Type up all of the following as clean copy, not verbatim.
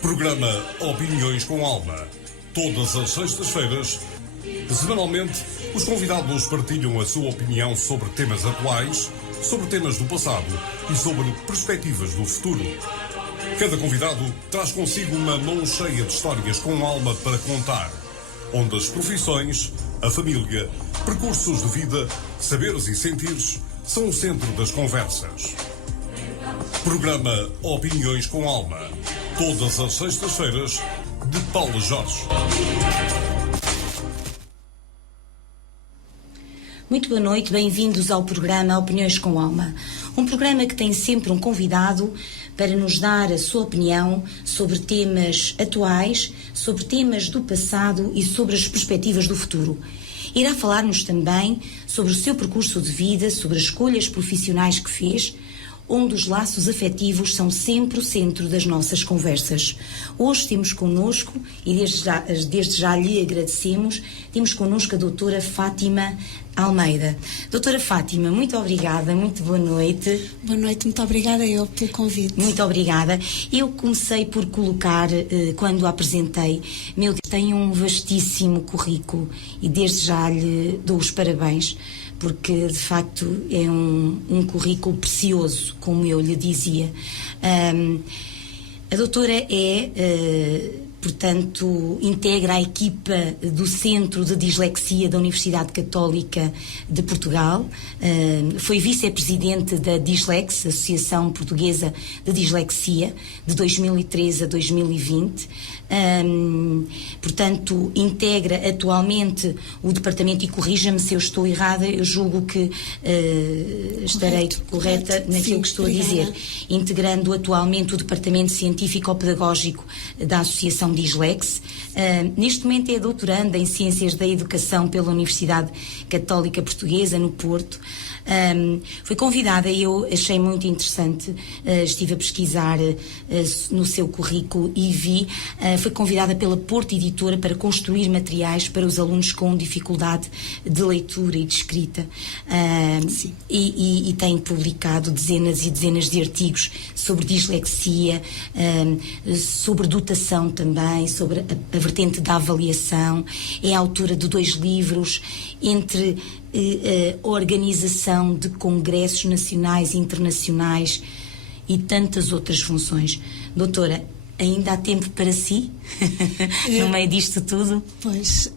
Programa Opiniões com Alma. Todas as sextas-feiras, semanalmente, os convidados partilham a sua opinião sobre temas atuais, sobre temas do passado e sobre perspectivas do futuro. Cada convidado traz consigo uma mão cheia de histórias com alma para contar, onde as profissões, a família, percursos de vida, saberes e sentires são o centro das conversas. Programa Opiniões com Alma. Todas as sextas-feiras, de Paula Jorge. Muito boa noite, bem-vindos ao programa Opiniões com Alma. Um programa que tem sempre um convidado para nos dar a sua opinião sobre temas atuais, sobre temas do passado e sobre as perspectivas do futuro. Irá falar-nos também sobre o seu percurso de vida, sobre as escolhas profissionais que fez, onde os laços afetivos são sempre o centro das nossas conversas. Hoje temos connosco, e desde já lhe agradecemos, temos connosco a doutora Fátima Almeida. Doutora Fátima, muito obrigada, muito boa noite. Boa noite, muito obrigada eu pelo convite. Muito obrigada. Eu comecei por colocar, quando a apresentei, meu Deus, tem um vastíssimo currículo e desde já lhe dou os parabéns, porque de facto é um currículo precioso, como eu lhe dizia. A doutora portanto, integra a equipa do Centro de Dislexia da Universidade Católica de Portugal, foi vice-presidente da Dislex, Associação Portuguesa de Dislexia, de 2013 a 2020, portanto, integra atualmente o departamento, e corrija-me se eu estou errada, eu julgo que estarei correta naquilo que estou a dizer, integrando atualmente o departamento científico-pedagógico da Associação Dislex. Neste momento é doutoranda em Ciências da Educação pela Universidade Católica Portuguesa, no Porto. Foi convidada, e eu achei muito interessante, estive a pesquisar no seu currículo e vi, foi convidada pela Porto Editora para construir materiais para os alunos com dificuldade de leitura e de escrita. E tem publicado dezenas e dezenas de artigos sobre dislexia, sobre dotação também, sobre a vertente da avaliação. É autora de 2 livros, entre a organização de congressos nacionais e internacionais e tantas outras funções. Doutora, ainda há tempo para si, no meio disto tudo? Pois,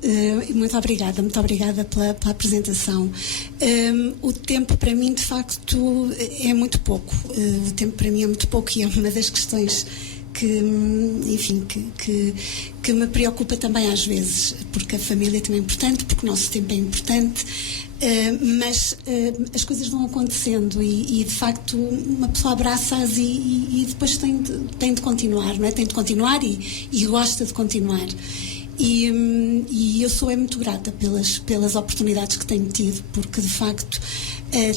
muito obrigada pela apresentação. O tempo para mim, de facto, é muito pouco. O tempo para mim é muito pouco e é uma das questões que me preocupa também às vezes, porque a família também é importante, porque o nosso tempo é importante, mas as coisas vão acontecendo e de facto uma pessoa abraça-as e depois tem de continuar, não é? Tem de continuar e gosta de continuar. E eu sou muito grata pelas oportunidades que tenho tido, porque de facto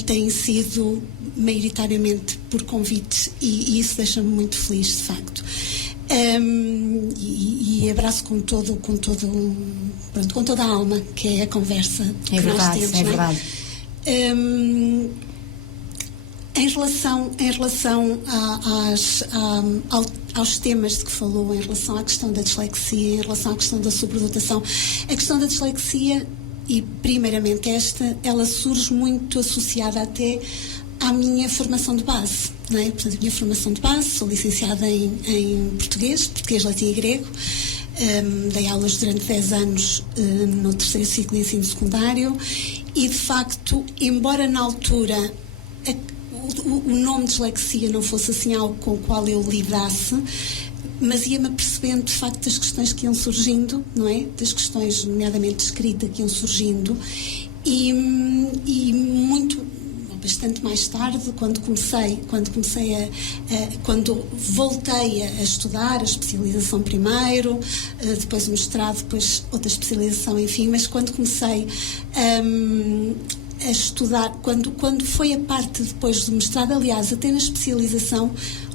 têm sido maioritariamente por convites e isso deixa-me muito feliz, de facto. E abraço com toda a alma, que é a conversa que nós temos. É verdade. Em relação aos temas de que falou, em relação à questão da dislexia, em relação à questão da sobredotação, a questão da dislexia, e primeiramente ela surge muito associada até à minha formação de base, não é? Portanto, a minha formação de base, sou licenciada em português, latim e grego, dei aulas durante 10 anos no 3º ciclo de ensino secundário e, de facto, embora na altura o nome dislexia não fosse assim algo com o qual eu lidasse, mas ia-me apercebendo, de facto, das questões que iam surgindo, não é? Das questões, nomeadamente de escrita, que iam surgindo e bastante mais tarde, quando voltei a estudar a especialização primeiro, depois o mestrado, depois outra especialização, enfim, mas quando comecei a estudar, quando foi a parte depois do mestrado, aliás, até na especialização,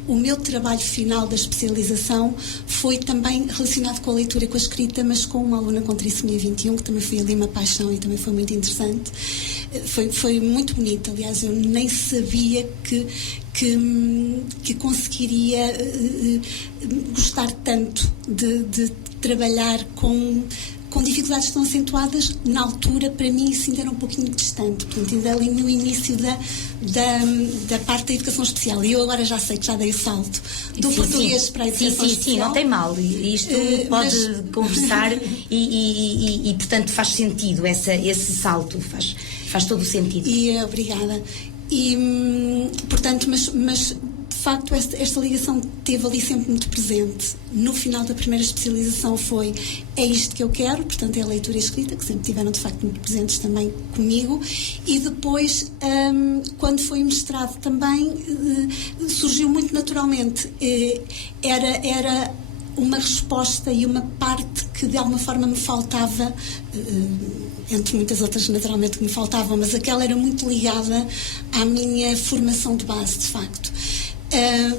o meu trabalho final da especialização foi também relacionado com a leitura e com a escrita, mas com uma aluna com trissomia 21, que também foi ali uma paixão e também foi muito interessante. Foi muito bonito, aliás, eu nem sabia que conseguiria gostar tanto de trabalhar com dificuldades tão acentuadas. Na altura, para mim, isso ainda era um pouquinho distante, portanto, ainda ali no início da parte da educação especial. E eu agora já sei que já dei o salto do português para a educação especial. Sim, não tem mal. Isto pode conversar e, portanto, faz sentido esse salto, faz todo o sentido. Obrigada. Portanto, mas de facto esta ligação esteve ali sempre muito presente. No final da primeira especialização é isto que eu quero, portanto é a leitura e a escrita, que sempre tiveram de facto muito presentes também comigo, e depois quando foi o mestrado também surgiu muito naturalmente. Era uma resposta e uma parte que de alguma forma me faltava, entre muitas outras naturalmente que me faltavam, mas aquela era muito ligada à minha formação de base, de facto.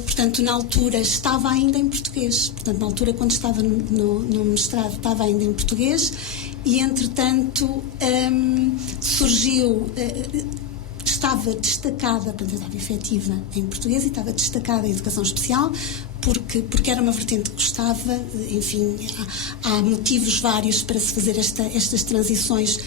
Portanto, na altura estava ainda em português, portanto, na altura quando estava no mestrado estava ainda em português, e entretanto surgiu, estava destacada, portanto, eu estava efetiva em português e estava destacada em educação especial, porque era uma vertente que gostava. Enfim, há motivos vários para se fazer estas transições.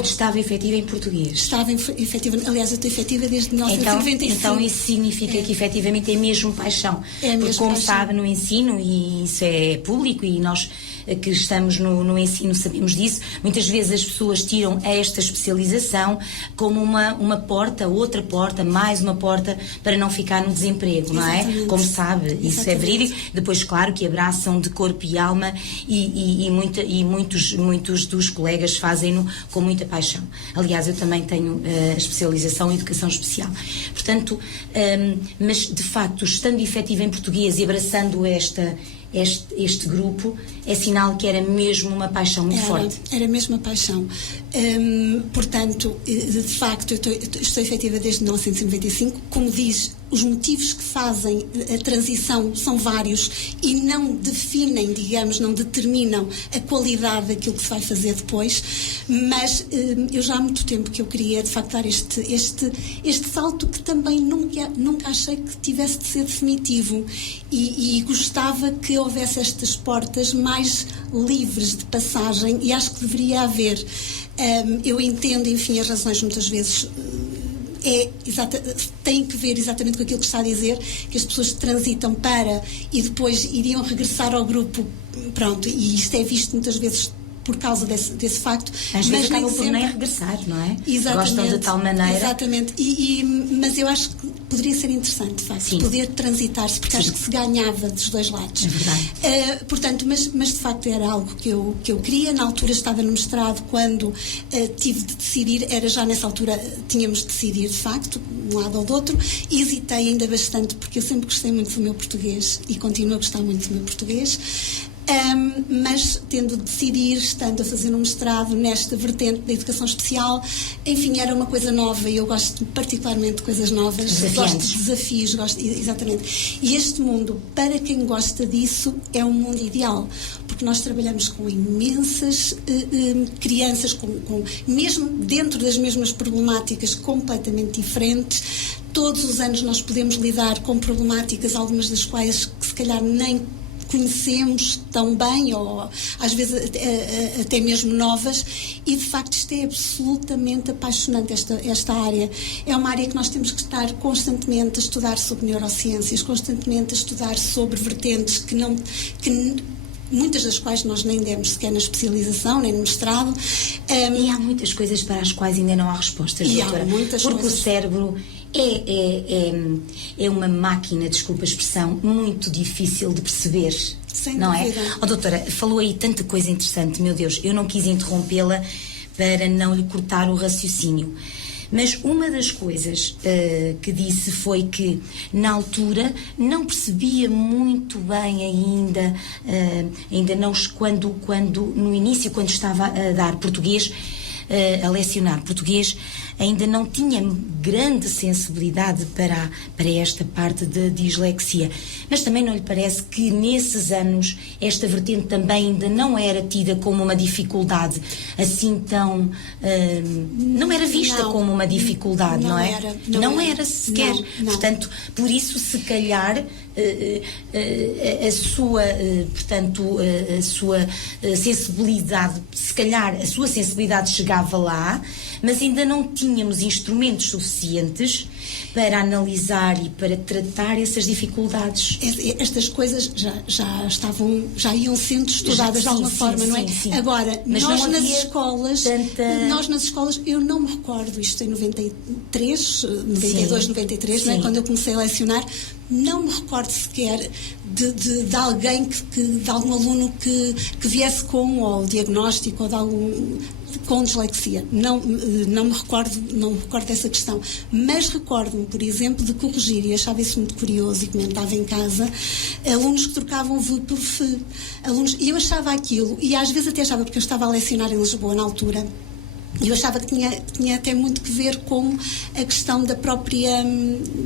Estava efetiva em português? Estava efetiva, aliás, eu estou efetiva desde 1995. Então isso significa que efetivamente é mesmo paixão. Porque, como sabe, no ensino, e isso é público, e nós que estamos no ensino sabemos disso, muitas vezes as pessoas tiram esta especialização como uma porta, outra porta, mais uma porta para não ficar no desemprego, não é? Como sabe, isso é verídico. Depois, claro, que abraçam de corpo e alma, e muitos dos colegas fazem-no com muita paixão. Aliás, eu também tenho a especialização em educação especial. Portanto, mas de facto, estando efetiva em português e abraçando este grupo, é sinal que era mesmo uma paixão muito forte. Era mesmo uma paixão. Portanto, de facto, eu estou efetiva desde 1995. Como diz, os motivos que fazem a transição são vários e não definem, digamos, não determinam a qualidade daquilo que se vai fazer depois, mas eu já há muito tempo que eu queria, de facto, dar este salto, que também nunca achei que tivesse de ser definitivo, e gostava que houvesse estas portas mais livres de passagem, e acho que deveria haver. Eu entendo, enfim, as razões muitas vezes tem que ver exatamente com aquilo que está a dizer, que as pessoas transitam para e depois iriam regressar ao grupo, pronto, e isto é visto muitas vezes por causa desse facto. Às vezes acabam por nem regressar, não é? Exatamente. Gostam de tal maneira. Exatamente. Mas eu acho que poderia ser interessante, de facto, poder transitar-se, porque acho que se ganhava dos dois lados. É verdade. Portanto, mas de facto era algo que eu queria. Na altura estava no mestrado, quando tive de decidir, era já nessa altura, tínhamos de decidir, de facto, um lado ou do outro. Hesitei ainda bastante, porque eu sempre gostei muito do meu português e continuo a gostar muito do meu português. Mas tendo de decidir, estando a fazer um mestrado nesta vertente da educação especial, enfim, era uma coisa nova, e eu gosto particularmente de coisas novas, gosto de desafios, exatamente. E este mundo, para quem gosta disso, é um mundo ideal, porque nós trabalhamos com imensas crianças, mesmo dentro das mesmas problemáticas completamente diferentes. Todos os anos nós podemos lidar com problemáticas, algumas das quais que se calhar nem conhecemos tão bem, ou às vezes até mesmo novas, e de facto isto é absolutamente apaixonante, esta área. É uma área que nós temos que estar constantemente a estudar sobre neurociências, constantemente a estudar sobre vertentes que muitas das quais nós nem demos sequer na especialização, nem no mestrado. E há muitas coisas para as quais ainda não há respostas, doutora. Porque o cérebro é uma máquina, desculpa a expressão, muito difícil de perceber. Sem não dúvida. É? Doutora, falou aí tanta coisa interessante, meu Deus, eu não quis interrompê-la para não lhe cortar o raciocínio. Mas uma das coisas que disse foi que, na altura, não percebia muito bem ainda não, quando no início, quando estava a dar português, a lecionar português, ainda não tinha grande sensibilidade para esta parte da dislexia. Mas também não lhe parece que nesses anos esta vertente também ainda não era tida como uma dificuldade assim tão... não era vista como uma dificuldade, não é? Não era sequer. Não. Portanto, por isso, se calhar, a sua, portanto, a sua sensibilidade, se calhar a sua sensibilidade chegava lá, mas ainda não tínhamos instrumentos suficientes para analisar e para tratar essas dificuldades. Estas coisas já iam sendo estudadas de alguma forma, não é? Sim. Agora, mas nós nas escolas, eu não me recordo, isto em 93, 92, 93, não é? Quando eu comecei a lecionar, não me recordo sequer de alguém, de algum aluno que viesse com o diagnóstico ou de algum... com dislexia. Não me recordo dessa questão, mas recordo-me, por exemplo, de corrigir, e achava isso muito curioso e comentava em casa, alunos que trocavam V por F, e eu achava aquilo, e às vezes até achava, porque eu estava a lecionar em Lisboa na altura, e eu achava que tinha até muito que ver com a questão da própria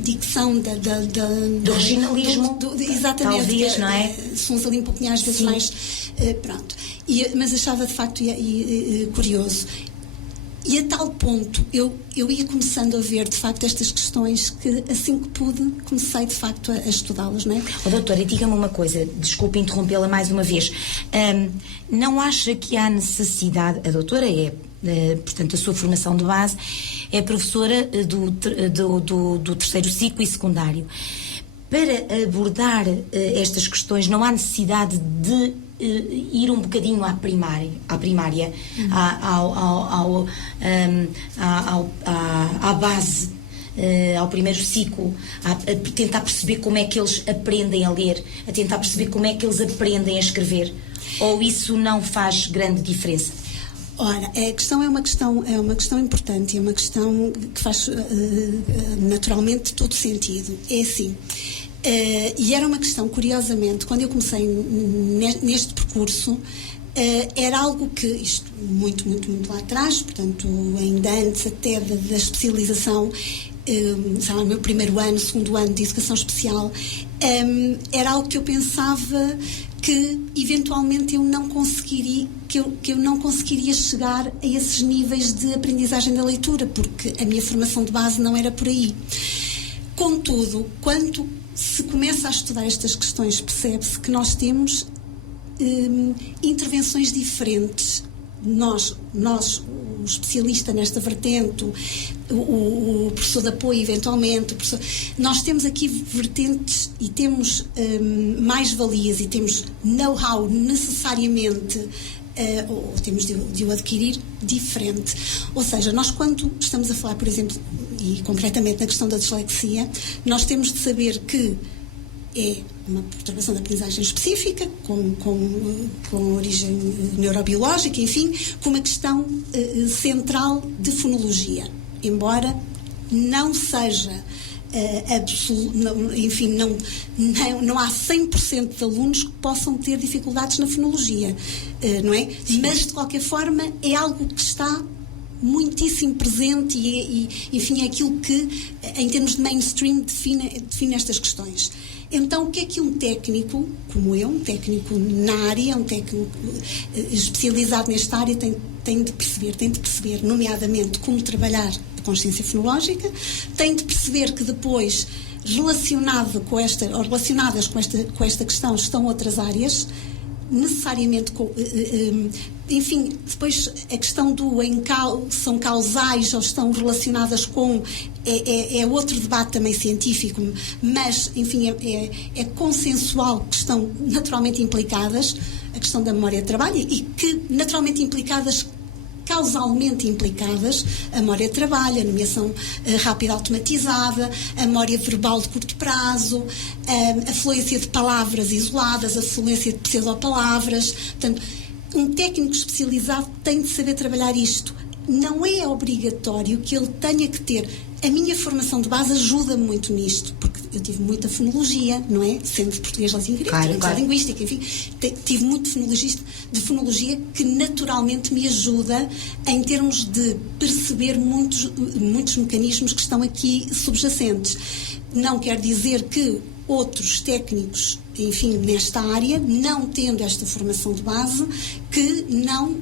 dicção, do regionalismo, exatamente, talvez, não é? Somos ali um pouquinho às vezes mais... pronto. Mas achava de facto curioso. E a tal ponto eu ia começando a ver de facto estas questões que assim que pude comecei de facto a estudá-las, não é? Doutora, diga-me uma coisa, desculpe interrompê-la mais uma vez. Não acha que há necessidade, a doutora portanto, a sua formação de base é professora do terceiro ciclo e secundário. Para abordar estas questões, não há necessidade de ir um bocadinho à primária, à base, ao primeiro ciclo, a tentar perceber como é que eles aprendem a ler, a tentar perceber como é que eles aprendem a escrever? Ou isso não faz grande diferença? Ora, a questão é uma questão importante, é uma questão que faz naturalmente todo sentido. É assim, e era uma questão, curiosamente, quando eu comecei neste percurso, era algo que, isto muito lá atrás, portanto, ainda antes até da especialização, sabe, no meu primeiro ano, segundo ano de educação especial, era algo que eu pensava que eventualmente eu não conseguiria, que eu não conseguiria chegar a esses níveis de aprendizagem da leitura, porque a minha formação de base não era por aí. Contudo, quando se começa a estudar estas questões, percebe-se que nós temos intervenções diferentes. Nós, o especialista nesta vertente, o professor de apoio, eventualmente, nós temos aqui vertentes e temos mais-valias e temos know-how necessariamente, ou temos de o adquirir diferente. Ou seja, nós quando estamos a falar, por exemplo, e concretamente na questão da dislexia, nós temos de saber que é uma perturbação da aprendizagem específica, com origem neurobiológica, enfim, com uma questão central de fonologia. Embora não seja enfim, não há 100% de alunos que possam ter dificuldades na fonologia, não é? Sim. Mas, de qualquer forma, é algo que está muitíssimo presente e enfim, é aquilo que, em termos de mainstream, define estas questões. Então, o que é que um técnico, como eu, um técnico na área, um técnico especializado nesta área, tem de perceber, nomeadamente, como trabalhar a consciência fonológica, tem de perceber que depois, relacionadas com esta questão, estão outras áreas, necessariamente, enfim, depois a questão são causais ou estão relacionadas com, é outro debate também científico, mas, enfim, é consensual que estão naturalmente implicadas, a questão da memória de trabalho, e que naturalmente implicadas, causalmente implicadas, a memória de trabalho, a nomeação rápida automatizada, a memória verbal de curto prazo, a fluência de palavras isoladas, a fluência de pseudopalavras. Portanto, um técnico especializado tem de saber trabalhar isto. Não é obrigatório que ele tenha que ter. A minha formação de base ajuda-me muito nisto, porque eu tive muita fonologia, não é? Sendo de português, latim, grego, claro. linguística, enfim, tive muito de fonologia que naturalmente me ajuda em termos de perceber muitos mecanismos que estão aqui subjacentes. Não quer dizer que outros técnicos, enfim, nesta área, não tendo esta formação de base, que não,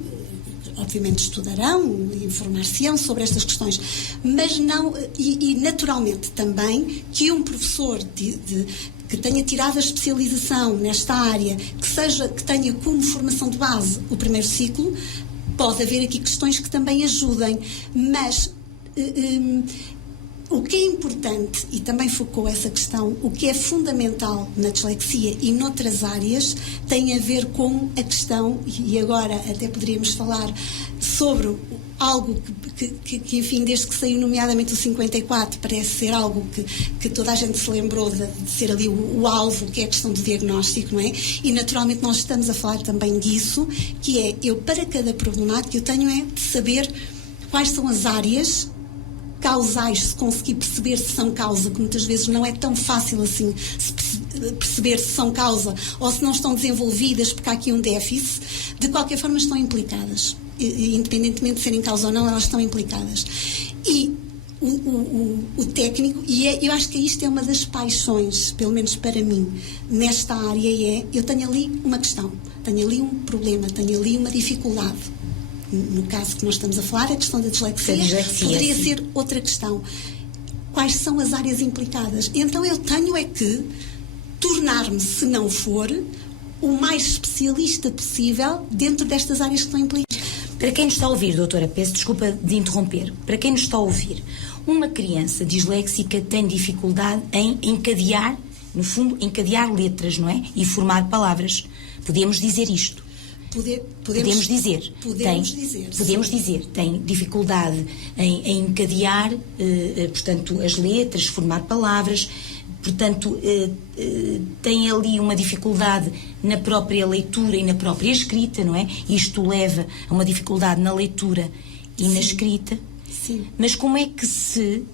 obviamente estudarão, informar-se-ão sobre estas questões, mas não, e naturalmente também que um professor que tenha tirado a especialização nesta área, que tenha como formação de base o primeiro ciclo, pode haver aqui questões que também ajudem, mas o que é importante, e também focou essa questão, o que é fundamental na dislexia e noutras áreas, tem a ver com a questão, e agora até poderíamos falar sobre algo que enfim, desde que saiu nomeadamente o 54, parece ser algo que toda a gente se lembrou de ser ali o alvo, que é a questão do diagnóstico, não é? E naturalmente nós estamos a falar também disso, que é, eu para cada problemática, eu tenho é de saber quais são as áreas causais, se conseguir perceber se são causa, que muitas vezes não é tão fácil assim perceber se são causa ou se não estão desenvolvidas porque há aqui um déficit, de qualquer forma estão implicadas, independentemente de serem causa ou não, elas estão implicadas. E o técnico, eu acho que isto é uma das paixões, pelo menos para mim, nesta área, eu tenho ali uma questão, tenho ali um problema, tenho ali uma dificuldade. No caso que nós estamos a falar, a questão da dislexia poderia ser outra questão. Quais são as áreas implicadas? Então eu tenho é que tornar-me, se não for, o mais especialista possível dentro destas áreas que estão implicadas. Para quem nos está a ouvir, doutora, peço desculpa de interromper, para quem nos está a ouvir, uma criança disléxica tem dificuldade em encadear, no fundo, encadear letras, não é? E formar palavras. Podemos dizer isto. Podemos dizer, tem dificuldade em encadear, portanto, as letras, formar palavras, portanto, tem ali uma dificuldade na própria leitura e na própria escrita, não é? Isto leva a uma dificuldade na leitura e na escrita. Sim. Mas como é que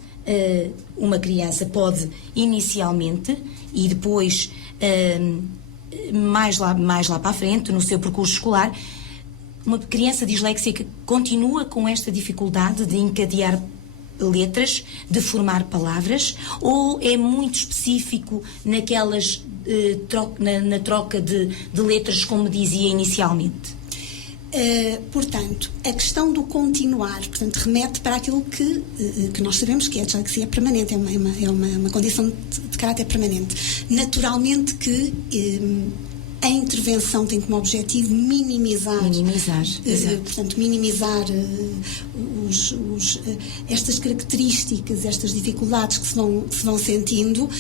uma criança pode, inicialmente, e depois mais lá para a frente, no seu percurso escolar, uma criança disléxica continua com esta dificuldade de encadear letras, de formar palavras, ou é muito específico naquelas na troca de letras, como dizia inicialmente? Portanto, a questão do continuar, portanto, remete para aquilo que nós sabemos que a dislexia é permanente, é uma condição de caráter permanente. Naturalmente que a intervenção tem como objetivo minimizar estas características, estas dificuldades que se vão sentindo.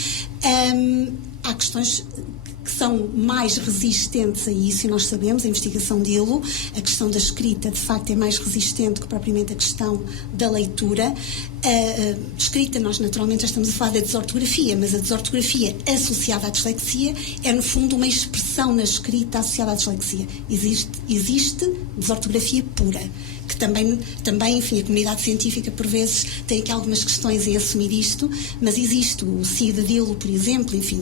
Há questões que são mais resistentes a isso, e nós sabemos, a investigação dele, a questão da escrita, de facto, é mais resistente que propriamente a questão da leitura. A escrita, nós naturalmente já estamos a falar da desortografia, mas a desortografia associada à dislexia é, no fundo, uma expressão na escrita associada à dislexia. Existe desortografia pura, que também, enfim, a comunidade científica, por vezes, tem aqui algumas questões em assumir isto, mas existe o CID Dilo, por exemplo, enfim,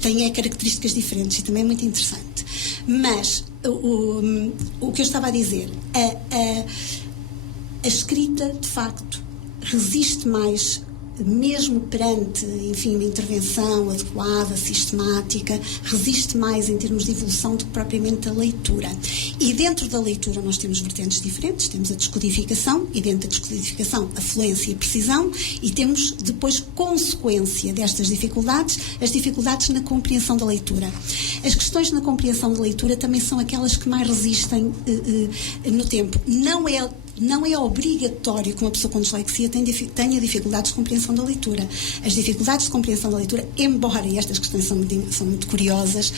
tem características diferentes e também é muito interessante. Mas o que eu estava a dizer, a escrita, de facto, resiste mais, mesmo perante, enfim, uma intervenção adequada, sistemática, resiste mais em termos de evolução do que propriamente a leitura. E dentro da leitura nós temos vertentes diferentes, temos a descodificação, e dentro da descodificação a fluência e a precisão, e temos depois consequência destas dificuldades, as dificuldades na compreensão da leitura. As questões na compreensão da leitura também são aquelas que mais resistem no tempo. Não é obrigatório que uma pessoa com dislexia tenha dificuldades de compreensão da leitura. As dificuldades de compreensão da leitura, embora, e estas questões são muito curiosas,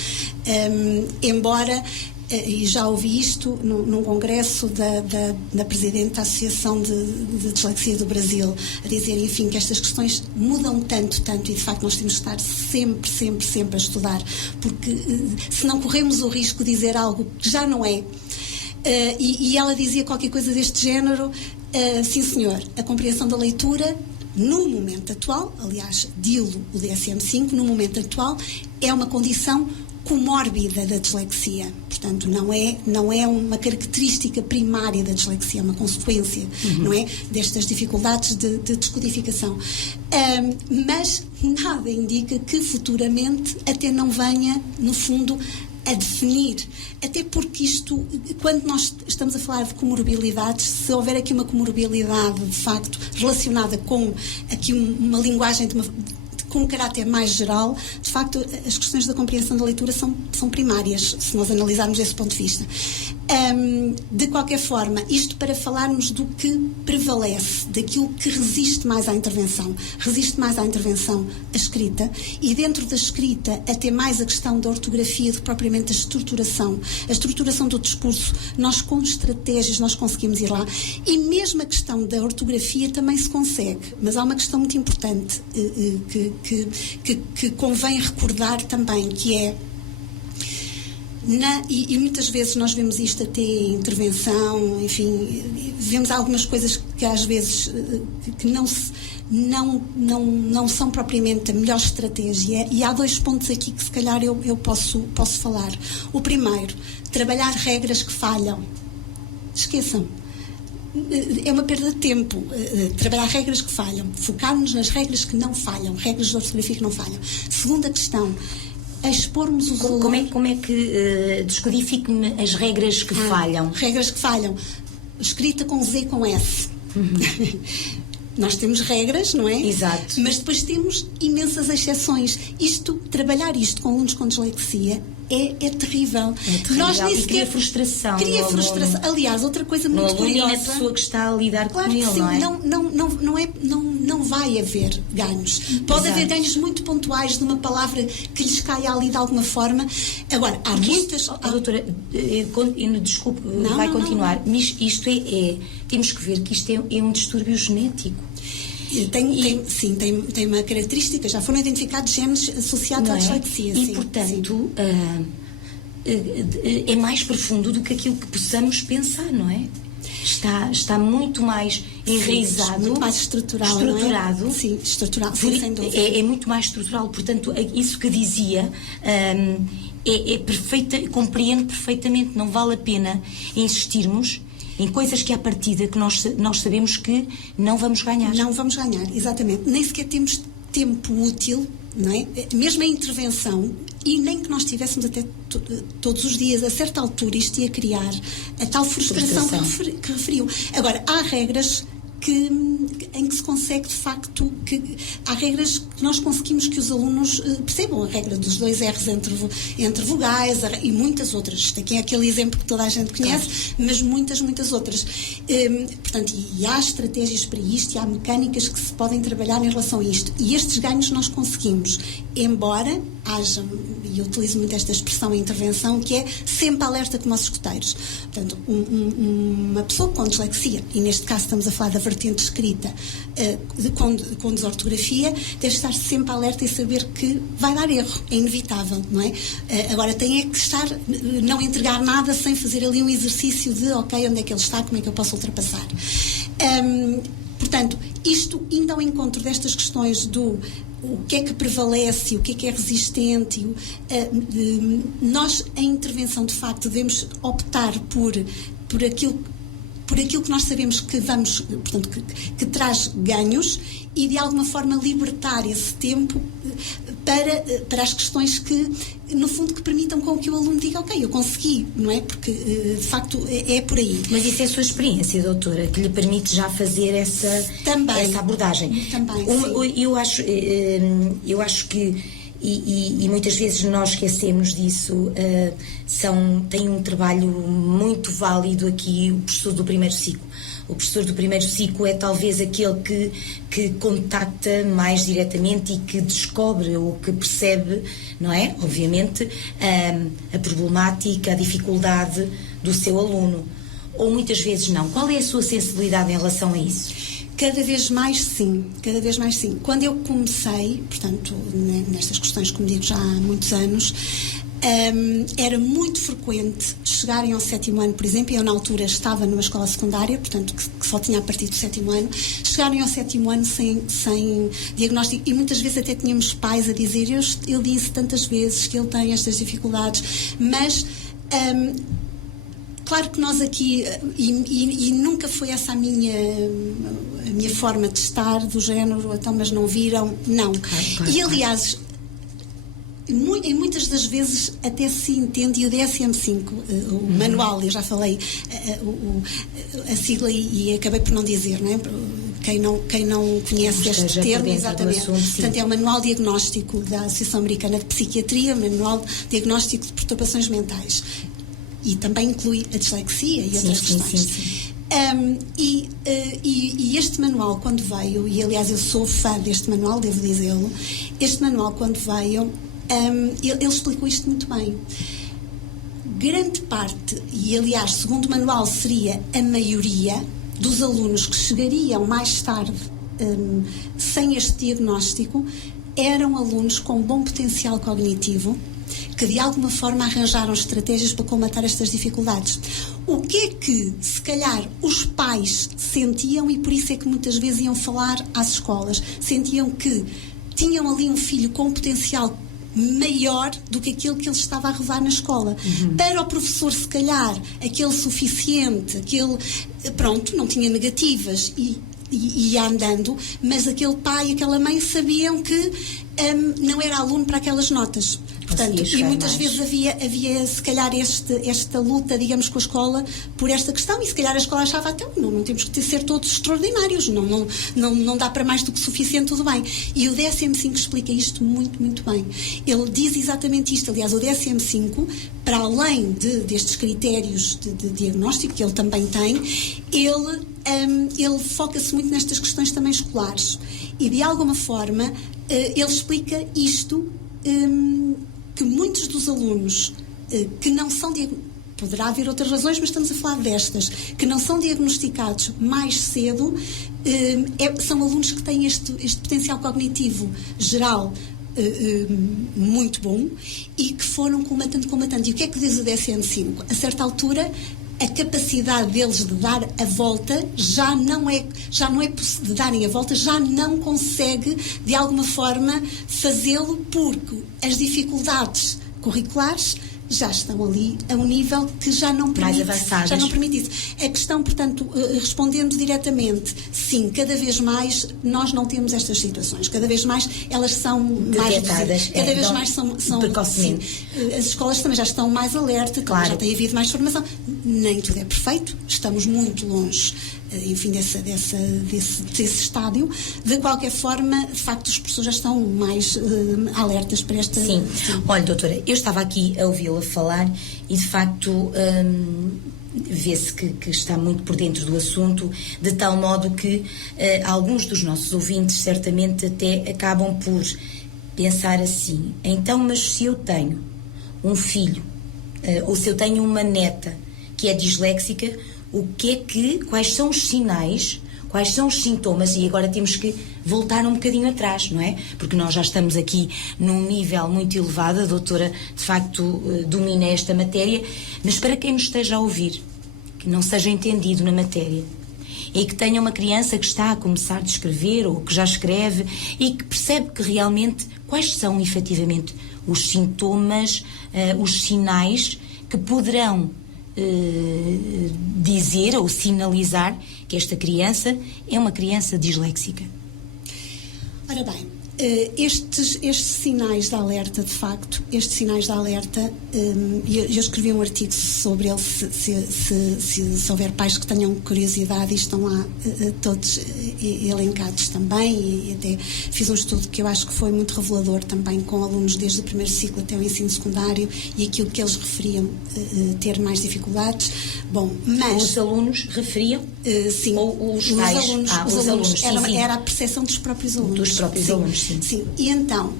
e já ouvi isto num congresso da Presidente da Associação de Dislexia do Brasil, a dizer, enfim, que estas questões mudam tanto, e de facto nós temos que estar sempre a estudar, porque senão corremos o risco de dizer algo que já não é. E ela dizia qualquer coisa deste género, sim senhor, a compreensão da leitura no momento atual, aliás, dilo o DSM-5, no momento atual, é uma condição comórbida da dislexia. Portanto, não é uma característica primária da dislexia, é uma consequência, não é? Destas dificuldades de descodificação. Mas nada indica que futuramente até não venha, no fundo, a definir, até porque isto, quando nós estamos a falar de comorbilidades, se houver aqui uma comorbilidade de facto relacionada com aqui uma linguagem com um caráter mais geral, de facto as questões da compreensão da leitura são primárias, se nós analisarmos esse ponto de vista. De qualquer forma, isto para falarmos do que prevalece, daquilo que resiste mais à intervenção. Resiste mais à intervenção a escrita, e dentro da escrita até mais a questão da ortografia do que propriamente a estruturação do discurso. Nós com estratégias nós conseguimos ir lá, e mesmo a questão da ortografia também se consegue, mas há uma questão muito importante que convém recordar também, que é e muitas vezes nós vemos isto até em intervenção, enfim, vemos algumas coisas que às vezes que não são propriamente a melhor estratégia, e há 2 pontos aqui que se calhar eu posso falar. O primeiro, trabalhar regras que falham. Esqueçam. É uma perda de tempo trabalhar regras que falham. Focarmos nas regras que não falham, regras de ortografia que não falham. Segunda questão, expormos os alunos... Como é que descodifique-me as regras que falham? Regras que falham. Escrita com Z com S. Nós temos regras, não é? Exato. Mas depois temos imensas exceções. Trabalhar isto com alunos com dislexia é terrível. Nós nem sequer... cria frustração. Aliás, outra coisa muito curiosa... é a pessoa que está a lidar com ele, sim, não é? Não vai haver ganhos. Pode haver ganhos muito pontuais de uma palavra que lhes caia ali de alguma forma. Agora, há muitas... Doutora, desculpe, vai continuar. Mas isto temos que ver que isto é um distúrbio genético. Tem uma característica, já foram identificados genes associados à dislexia. E, portanto, é mais profundo do que aquilo que possamos pensar, não é? Está muito mais enraizado, muito mais estruturado. Não é? Sim, estrutural, sem dúvida. É muito mais estrutural, portanto, isso que dizia é perfeita, compreendo perfeitamente. Não vale a pena insistirmos em coisas que à partida que nós sabemos que não vamos ganhar. Não vamos ganhar, exatamente. Nem sequer temos tempo útil, não é? Mesmo a intervenção, e nem que nós tivéssemos até todos os dias, a certa altura isto ia criar a tal frustração. Que referiu. Agora, há regras em que se consegue de facto, que há regras que nós conseguimos que os alunos percebam, a regra dos 2 R's entre vogais e muitas outras. Isto aqui é aquele exemplo que toda a gente conhece, mas muitas outras. Portanto, e há estratégias para isto, e há mecânicas que se podem trabalhar em relação a isto, e estes ganhos nós conseguimos, embora haja, e eu utilizo muito esta expressão em intervenção, que é sempre alerta como aos escuteiros. Portanto, uma pessoa com dislexia, e neste caso estamos a falar da vertente escrita com desortografia, deve estar sempre alerta e saber que vai dar erro, é inevitável, não é? Agora tem que não entregar nada sem fazer ali um exercício de ok, onde é que ele está, como é que eu posso ultrapassar. Portanto, isto indo ao encontro destas questões do o que é que prevalece, o que é resistente, nós, em intervenção, de facto, devemos optar por aquilo que nós sabemos que vamos, portanto, que traz ganhos, e de alguma forma libertar esse tempo para as questões que, no fundo, que permitam com que o aluno diga, ok, eu consegui, não é? Porque, de facto, é por aí. Mas isso é a sua experiência, doutora, que lhe permite já fazer essa abordagem. Também, eu acho que e muitas vezes nós esquecemos disso, tem um trabalho muito válido aqui o professor do primeiro ciclo. O professor do primeiro ciclo é talvez aquele que contacta mais diretamente e que descobre ou que percebe, não é? Obviamente, a problemática, a dificuldade do seu aluno. Ou muitas vezes não. Qual é a sua sensibilidade em relação a isso? Cada vez mais sim. Quando eu comecei, portanto, nestas questões, como digo, já há muitos anos, era muito frequente chegarem ao 7º ano, por exemplo, eu na altura estava numa escola secundária, portanto que só tinha a partir do 7º ano, chegarem ao 7º ano sem diagnóstico, e muitas vezes até tínhamos pais a dizer, eu disse tantas vezes que ele tem estas dificuldades, mas claro que nós aqui, e nunca foi essa a minha forma de estar, do género, então, mas não viram, não. Claro. E aliás, em muitas das vezes até se entende, e o DSM-5, o manual, eu já falei a sigla e acabei por não dizer, não é? Quem não conhece este termo, exatamente. Assunto, portanto, é o Manual Diagnóstico da Associação Americana de Psiquiatria, o Manual Diagnóstico de Perturbações Mentais. E também inclui a dislexia e outras questões. Sim. E este manual, quando veio, e aliás eu sou fã deste manual, devo dizê-lo, este manual, quando veio, ele explicou isto muito bem. Grande parte, e aliás, segundo o manual, seria a maioria dos alunos que chegariam mais tarde sem este diagnóstico, eram alunos com bom potencial cognitivo, que de alguma forma arranjaram estratégias para combater estas dificuldades. O que é que, se calhar, os pais sentiam, e por isso é que muitas vezes iam falar às escolas, sentiam que tinham ali um filho com um potencial maior do que aquele que ele estava a levar na escola. Para o professor, se calhar, aquele suficiente, pronto, não tinha negativas e ia andando, mas aquele pai e aquela mãe sabiam que não era aluno para aquelas notas. Portanto, e muitas vezes havia se calhar esta luta, digamos, com a escola por esta questão, e se calhar a escola achava até não temos que ser todos extraordinários, não dá para mais do que suficiente, tudo bem. E o DSM-5 explica isto muito, muito bem. Ele diz exatamente isto. Aliás, o DSM-5, para além destes critérios de diagnóstico que ele também tem, ele foca-se muito nestas questões também escolares. E de alguma forma ele explica isto, que muitos dos alunos que não são poderá haver outras razões, mas estamos a falar destas, que não são diagnosticados mais cedo, são alunos que têm este potencial cognitivo geral muito bom e que foram combatendo. E o que é que diz o DSM-5? A certa altura, a capacidade deles de dar a volta já não é de darem a volta, já não consegue de alguma forma fazê-lo, porque as dificuldades curriculares já estão ali a um nível que já não permite, mais avançadas. Já não permite isso. A questão, portanto, respondendo diretamente, sim, cada vez mais nós não temos estas situações, cada vez mais elas são detectadas, cada vez mais são precocemente. Sim, as escolas também já estão mais alerta, claro. Já tem havido mais formação. Nem tudo é perfeito, estamos muito longe, enfim, desse estádio. De qualquer forma, de facto, os professores já estão mais alertas para esta... Sim. Olha, doutora, eu estava aqui a ouvi-la falar e, de facto, vê-se que está muito por dentro do assunto, de tal modo que alguns dos nossos ouvintes certamente até acabam por pensar assim: então, mas se eu tenho um filho, ou se eu tenho uma neta que é disléxica, quais são os sinais, quais são os sintomas? E agora temos que voltar um bocadinho atrás, não é? Porque nós já estamos aqui num nível muito elevado, a doutora de facto domina esta matéria, mas para quem nos esteja a ouvir, que não seja entendido na matéria, e que tenha uma criança que está a começar a escrever ou que já escreve e que percebe que realmente quais são efetivamente os sintomas, os sinais que poderão dizer ou sinalizar que esta criança é uma criança disléxica. Ora bem, estes sinais de alerta, de facto, eu escrevi um artigo sobre ele, se houver pais que tenham curiosidade, e estão lá todos elencados também, e até fiz um estudo que eu acho que foi muito revelador também, com alunos desde o primeiro ciclo até o ensino secundário, e aquilo que eles referiam ter mais dificuldades. Bom, mas... Os alunos referiam? Sim. Ou os pais? Os alunos. Sim. Era a percepção dos próprios alunos. Dos próprios alunos, sim. Sim. E então,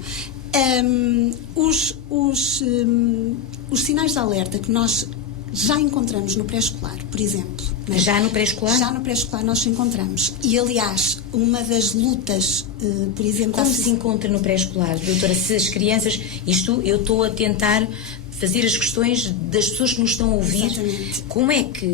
os sinais de alerta que nós já encontramos no pré-escolar, por exemplo. Né? Já no pré-escolar? Já no pré-escolar nós encontramos. E, aliás, uma das lutas, por exemplo... Como se encontra no pré-escolar, doutora? Se as crianças... eu estou a tentar fazer as questões das pessoas que nos estão a ouvir. Exatamente. Como é que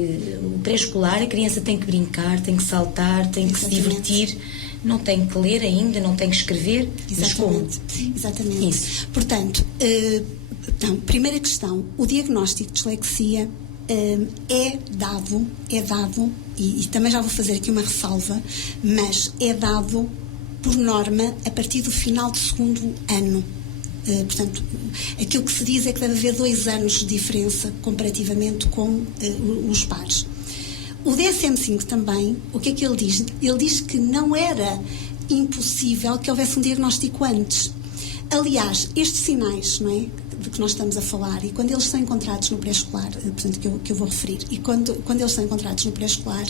o pré-escolar, a criança tem que brincar, tem que saltar, tem que se divertir, não tem que ler ainda, não tem que escrever. Mas como? Exatamente. Isso. Portanto, então, primeira questão, o diagnóstico de dislexia é dado, e também já vou fazer aqui uma ressalva, mas é dado por norma a partir do final do segundo ano. Portanto, aquilo que se diz é que deve haver 2 anos de diferença comparativamente com os pares. O DSM-5 também, o que é que ele diz? Ele diz que não era impossível que houvesse um diagnóstico antes. Aliás, estes sinais, não é, de que nós estamos a falar, e quando eles são encontrados no pré-escolar, portanto, que eu vou referir, e quando eles são encontrados no pré-escolar,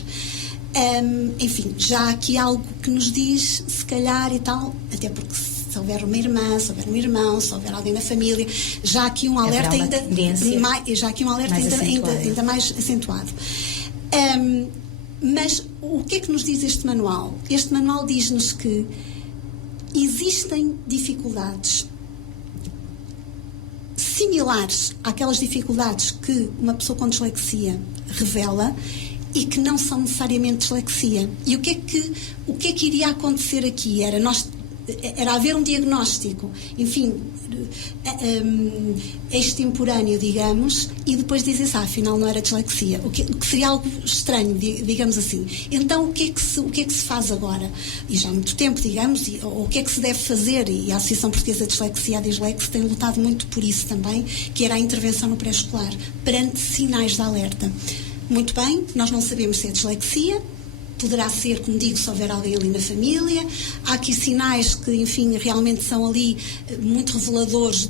enfim, já há aqui algo que nos diz, se calhar e tal, até porque se houver uma irmã, se houver um irmão, se houver alguém na família, já há aqui um alerta ainda mais acentuado. Mas o que é que nos diz este manual? Este manual diz-nos que existem dificuldades similares àquelas dificuldades que uma pessoa com dislexia revela e que não são necessariamente dislexia. E o que é que iria acontecer aqui? Era haver um diagnóstico, enfim, extemporâneo, digamos, e depois dizer-se, afinal não era dislexia, o que seria algo estranho, digamos assim. Então o que é que se faz agora? E já há muito tempo, digamos, o que é que se deve fazer? E a Associação Portuguesa de Dislexia, a Dislex, tem lutado muito por isso também, que era a intervenção no pré-escolar, perante sinais de alerta. Muito bem, nós não sabemos se é dislexia, poderá ser, como digo, se houver alguém ali na família. Há aqui sinais que, enfim, realmente são ali muito reveladores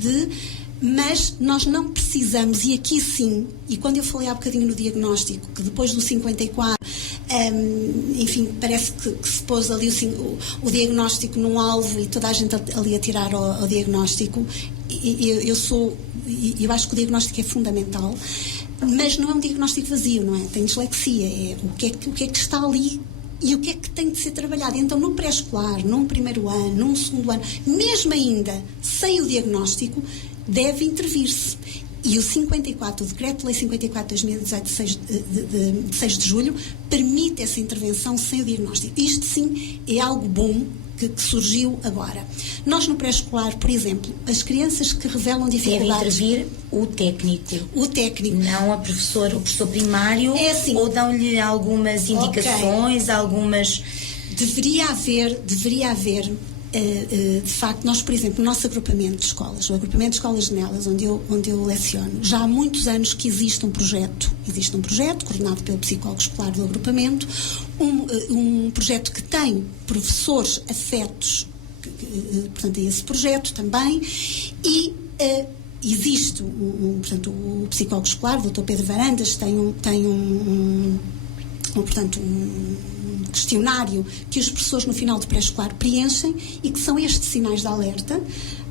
mas nós não precisamos, e aqui sim, e quando eu falei há bocadinho no diagnóstico, que depois do 54, enfim, parece que se pôs ali o diagnóstico num alvo e toda a gente ali a tirar ao diagnóstico, eu acho que o diagnóstico é fundamental. Mas não é um diagnóstico vazio, não é? Tem dislexia, é o que é que está ali e o que é que tem de ser trabalhado. Então, no pré-escolar, num primeiro ano, num segundo ano, mesmo ainda sem o diagnóstico, deve intervir-se. E o 54, o Decreto-Lei 54 de 2018, de 6 de julho, permite essa intervenção sem o diagnóstico. Isto, sim, é algo bom que surgiu agora. Nós no pré-escolar, por exemplo, as crianças que revelam dificuldades... Deve intervir o técnico. O técnico. Não o professor primário. É assim. Ou dão-lhe algumas indicações, algumas... Deveria haver, de facto, nós, por exemplo, no nosso agrupamento de escolas, o agrupamento de escolas de Nelas, onde eu leciono, já há muitos anos que existe um projeto coordenado pelo psicólogo escolar do agrupamento, um projeto que tem professores afetos, portanto, a esse projeto também, e existe, portanto, o psicólogo escolar, o Dr. Pedro Varandas, tem um questionário que os professores no final do pré-escolar preenchem e que são estes sinais de alerta,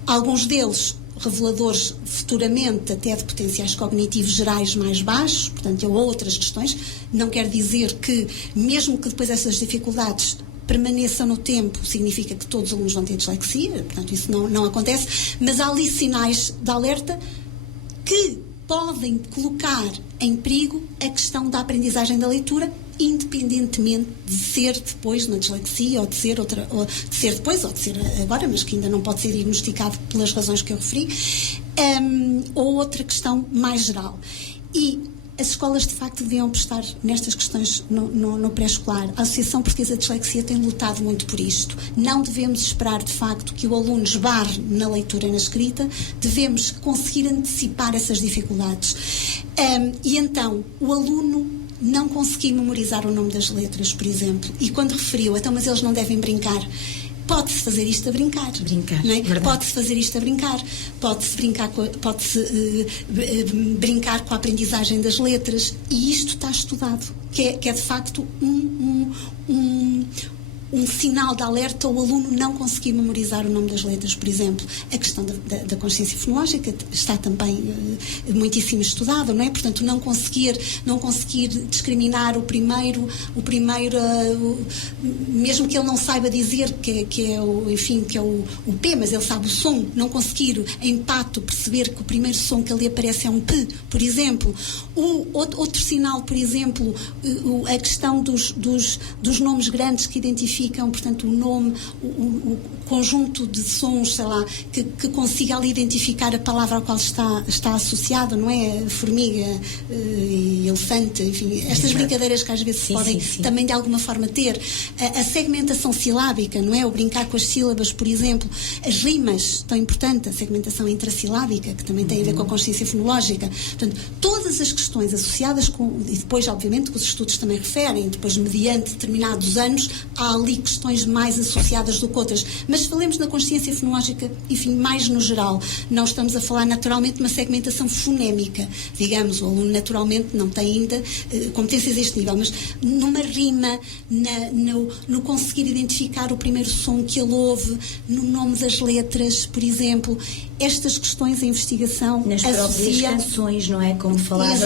alguns deles reveladores futuramente até de potenciais cognitivos gerais mais baixos, portanto, ou outras questões. Não quer dizer que, mesmo que depois essas dificuldades permaneçam no tempo, significa que todos os alunos vão ter dislexia, portanto, isso não acontece, mas há ali sinais de alerta que podem colocar em perigo a questão da aprendizagem da leitura, independentemente de ser depois uma dislexia ou de ser depois ou de ser agora, mas que ainda não pode ser diagnosticado pelas razões que eu referi, ou outra questão mais geral. E as escolas de facto deviam apostar nestas questões no pré-escolar. A Associação Portuguesa de Dislexia tem lutado muito por isto. Não devemos esperar de facto que o aluno esbarre na leitura e na escrita, devemos conseguir antecipar essas dificuldades. E então, o aluno não conseguir memorizar o nome das letras, por exemplo, e quando referiu, então, mas eles não devem brincar. Pode-se fazer isto a brincar. Não é? Pode-se fazer isto a brincar. Pode-se brincar com a aprendizagem das letras. E isto está estudado. Que é de facto um sinal de alerta o aluno não conseguir memorizar o nome das letras, por exemplo. A questão da consciência fonológica está também muitíssimo estudada, não é? Portanto, não conseguir discriminar o primeiro, mesmo que ele não saiba dizer que é o P, mas ele sabe o som, não conseguir em pato perceber que o primeiro som que ali aparece é um P, por exemplo. Outro sinal, por exemplo, a questão dos nomes grandes que identificam, portanto, o nome, o conjunto de sons, sei lá, que consiga ali identificar a palavra ao qual está associada, não é? Formiga e elefante, enfim, estas brincadeiras que às vezes podem também de alguma forma ter. A segmentação silábica, não é? O brincar com as sílabas, por exemplo. As rimas, tão importante, a segmentação intrassilábica, que também tem a ver com a consciência fonológica. Portanto, todas as questões associadas com, e depois, obviamente, que os estudos também referem, depois, mediante determinados anos, há ali questões mais associadas do que outras. Mas falemos na consciência fonológica, enfim, mais no geral. Não estamos a falar naturalmente de uma segmentação fonémica. Digamos, o aluno naturalmente não tem ainda competências a este nível, mas numa rima, no conseguir identificar o primeiro som que ele ouve, no nome das letras, por exemplo, estas questões a investigação nas próprias canções, não é? Como falávamos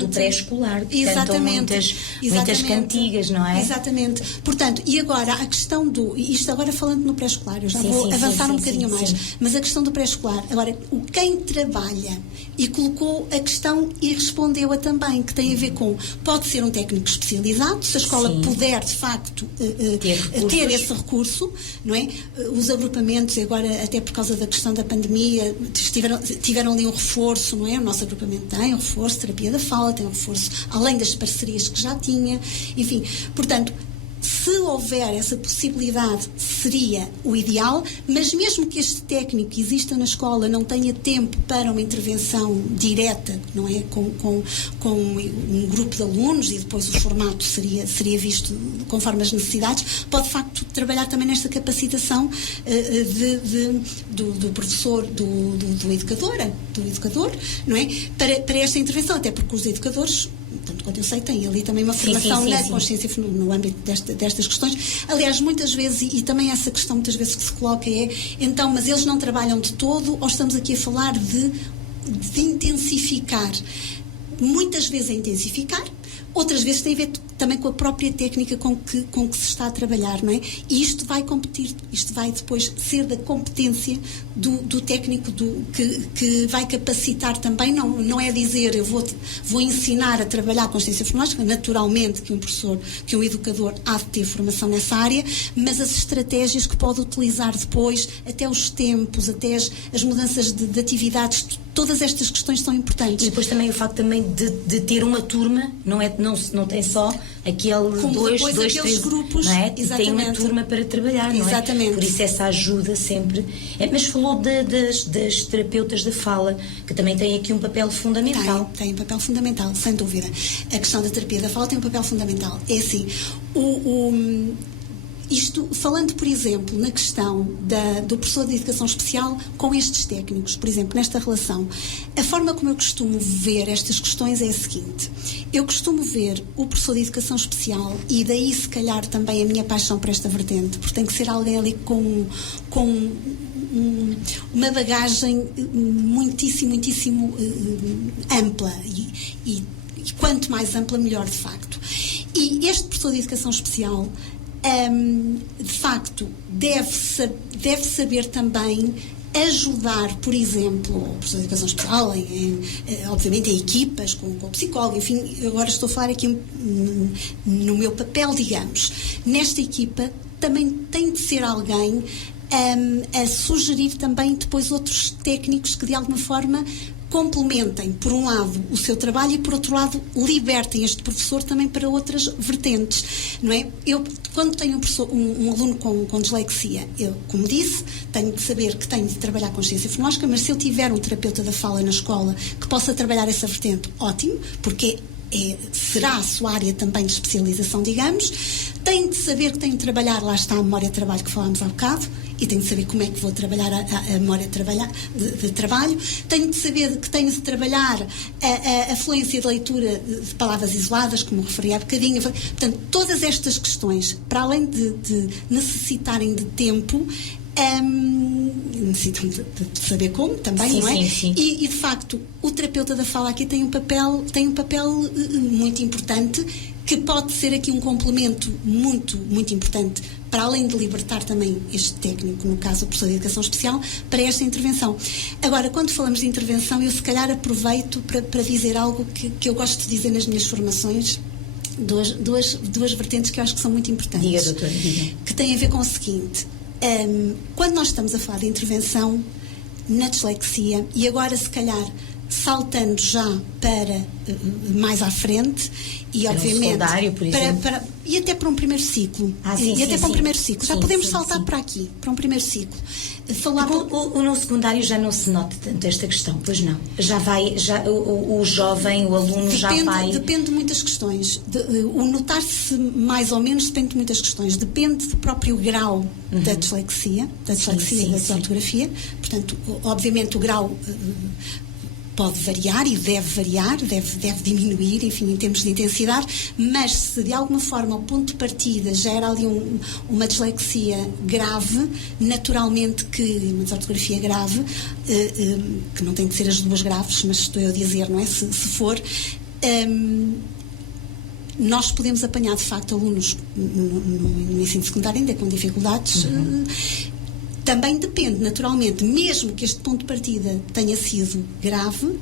do pré-escolar, que cantam muitas cantigas, não é? Exatamente. Portanto, e agora a questão isto agora falando no pré-escolar, eu já vou avançar um bocadinho mais, mas a questão do pré-escolar, agora, quem trabalha e colocou a questão e respondeu-a também, que tem a ver com, pode ser um técnico especializado, se a escola puder, de facto, ter esse recurso, não é? Os agrupamentos, agora, até por causa da questão da pandemia, tiveram ali um reforço, não é? O nosso agrupamento tem um reforço, terapia da fala, tem um reforço, além das parcerias que já tinha, enfim, portanto, se houver essa possibilidade, seria o ideal, mas mesmo que este técnico que exista na escola não tenha tempo para uma intervenção direta, não é? Com um grupo de alunos, e depois o formato seria visto conforme as necessidades, pode de facto trabalhar também nesta capacitação do professor, do educador, não é? Para esta intervenção, até porque os educadores, tanto quanto eu sei, têm ali também uma formação na consciência no âmbito destas questões. Aliás, muitas vezes, e também essa questão muitas vezes que se coloca é, então, mas eles não trabalham de todo, ou estamos aqui a falar de intensificar? Muitas vezes é intensificar, outras vezes tem a ver também com a própria técnica com que se está a trabalhar, não é? E isto vai competir, isto vai depois ser da competência do técnico que vai capacitar também, não é dizer eu vou ensinar a trabalhar a consciência fonológica, naturalmente que um professor, que um educador há de ter formação nessa área, mas as estratégias que pode utilizar depois, até os tempos, até as mudanças de atividades, todas estas questões são importantes. E depois também o facto também de ter uma turma, não tem só aqueles dois, três grupos, não é? Tem uma turma para trabalhar, não é? Exatamente. Por isso essa ajuda sempre. Mas falou das terapeutas da fala, que também têm aqui um papel fundamental. Tem um papel fundamental, sem dúvida. A questão da terapia da fala tem um papel fundamental. É assim, isto, falando, por exemplo, na questão do professor de educação especial com estes técnicos, por exemplo, nesta relação, a forma como eu costumo ver estas questões é a seguinte: eu costumo ver o professor de educação especial, e daí se calhar também a minha paixão por esta vertente, porque tem que ser alguém ali com uma bagagem muitíssimo ampla, e quanto mais ampla, melhor, de facto. E este professor de educação especial, de facto, deve saber também ajudar, por exemplo, o professor de educação especial, obviamente em equipas, com o psicólogo, enfim, agora estou a falar aqui no meu papel, digamos. Nesta equipa também tem de ser alguém a sugerir também depois outros técnicos que de alguma forma complementem, por um lado, o seu trabalho, e por outro lado, libertem este professor também para outras vertentes, não é? Eu, quando tenho um aluno com dislexia, eu, como disse, tenho de saber que tenho de trabalhar a consciência fonológica, mas se eu tiver um terapeuta da fala na escola que possa trabalhar essa vertente, ótimo, porque será a sua área também de especialização, digamos. Tem de saber que tem de trabalhar, lá está a memória de trabalho que falámos há bocado, e tem de saber como é que vou trabalhar a memória de trabalho. Tenho de saber que tenho de trabalhar a fluência de leitura de palavras isoladas, como referi há bocadinho. Portanto, todas estas questões, para além de necessitarem de tempo, necessitam de saber como também, sim, não é? Sim, sim. E de facto o terapeuta da fala aqui tem um papel muito importante, que pode ser aqui um complemento muito, muito importante, para além de libertar também este técnico, no caso o professor de educação especial, para esta intervenção. Agora, quando falamos de intervenção, eu se calhar aproveito para dizer algo que eu gosto de dizer nas minhas formações, duas vertentes que eu acho que são muito importantes. Diga, doutora, diga. Que têm a ver com o seguinte: quando nós estamos a falar de intervenção na dislexia, e agora se calhar saltando já para mais à frente, e para obviamente um secundário, por exemplo. E até para um primeiro ciclo, para um primeiro ciclo, já podemos saltar para aqui, para um primeiro ciclo. No secundário já não se nota tanto esta questão, pois não? O jovem, o aluno já vai... Depende de muitas questões. O notar-se mais ou menos depende de muitas questões. Depende do próprio grau da dislexia, e da desortografia. Portanto, obviamente o grau pode variar e deve diminuir, enfim, em termos de intensidade, mas se de alguma forma o ponto de partida já era ali uma dislexia grave, naturalmente que uma desortografia grave, que não tem de ser as duas graves, mas estou eu a dizer, não é? Se for, nós podemos apanhar de facto alunos no ensino secundário ainda com dificuldades. Também depende, naturalmente, mesmo que este ponto de partida tenha sido grave,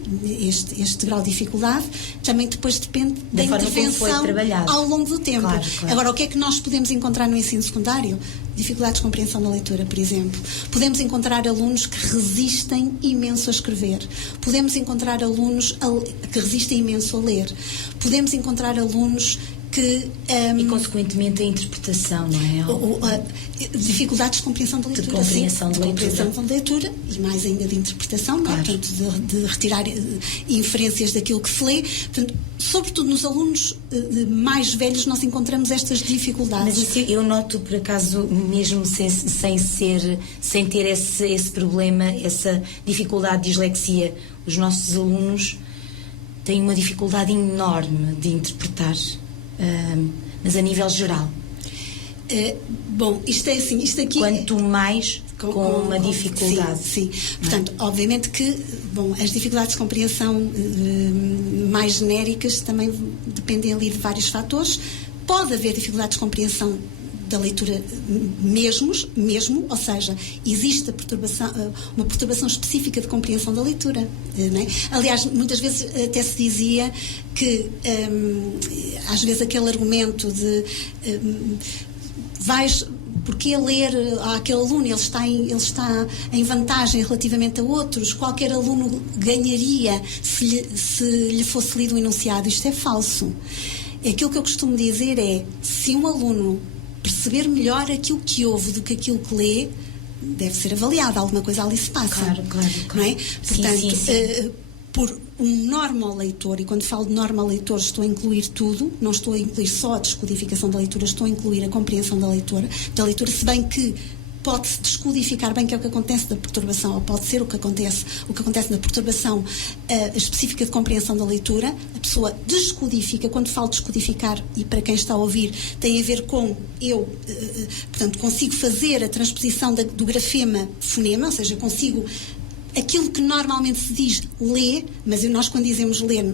este grau de dificuldade, também depois depende da intervenção ao longo do tempo. Claro. Agora, o que é que nós podemos encontrar no ensino secundário? Dificuldades de compreensão da leitura, por exemplo. Podemos encontrar alunos que resistem imenso a escrever. Podemos encontrar alunos que resistem imenso a ler. Podemos encontrar alunos que... e, consequentemente, a interpretação, não é? Dificuldades de compreensão da leitura. Compreensão de leitura e mais ainda de interpretação, claro. Portanto, de retirar inferências daquilo que se lê. Portanto, sobretudo nos alunos mais velhos nós encontramos estas dificuldades. Mas isso eu noto, por acaso, mesmo sem ter esse problema, essa dificuldade de dislexia, os nossos alunos têm uma dificuldade enorme de interpretar, mas a nível geral. Bom, isto é assim, isto aqui... Quanto mais com uma dificuldade. Sim. Portanto, obviamente que, as dificuldades de compreensão mais genéricas também dependem ali de vários fatores. Pode haver dificuldades de compreensão da leitura mesmo, ou seja, existe uma perturbação específica de compreensão da leitura, não é? Aliás, muitas vezes até se dizia que às vezes aquele argumento de porque ler àquele aluno, ele está em vantagem relativamente a outros, qualquer aluno ganharia se lhe fosse lido o enunciado. Isto é falso. Aquilo que eu costumo dizer é, se um aluno perceber melhor aquilo que ouve do que aquilo que lê, deve ser avaliado, alguma coisa ali se passa. Claro. Não é? Portanto, sim. Por um normal leitor, e quando falo de normal leitor estou a incluir tudo, não estou a incluir só a descodificação da leitura, estou a incluir a compreensão da leitura, se bem que pode-se descodificar bem que é o que acontece da perturbação, ou pode ser o que acontece na perturbação específica de compreensão da leitura. A pessoa descodifica. Quando falo descodificar, e para quem está a ouvir, tem a ver com portanto, consigo fazer a transposição do grafema fonema, ou seja, consigo aquilo que normalmente se diz ler, mas nós quando dizemos ler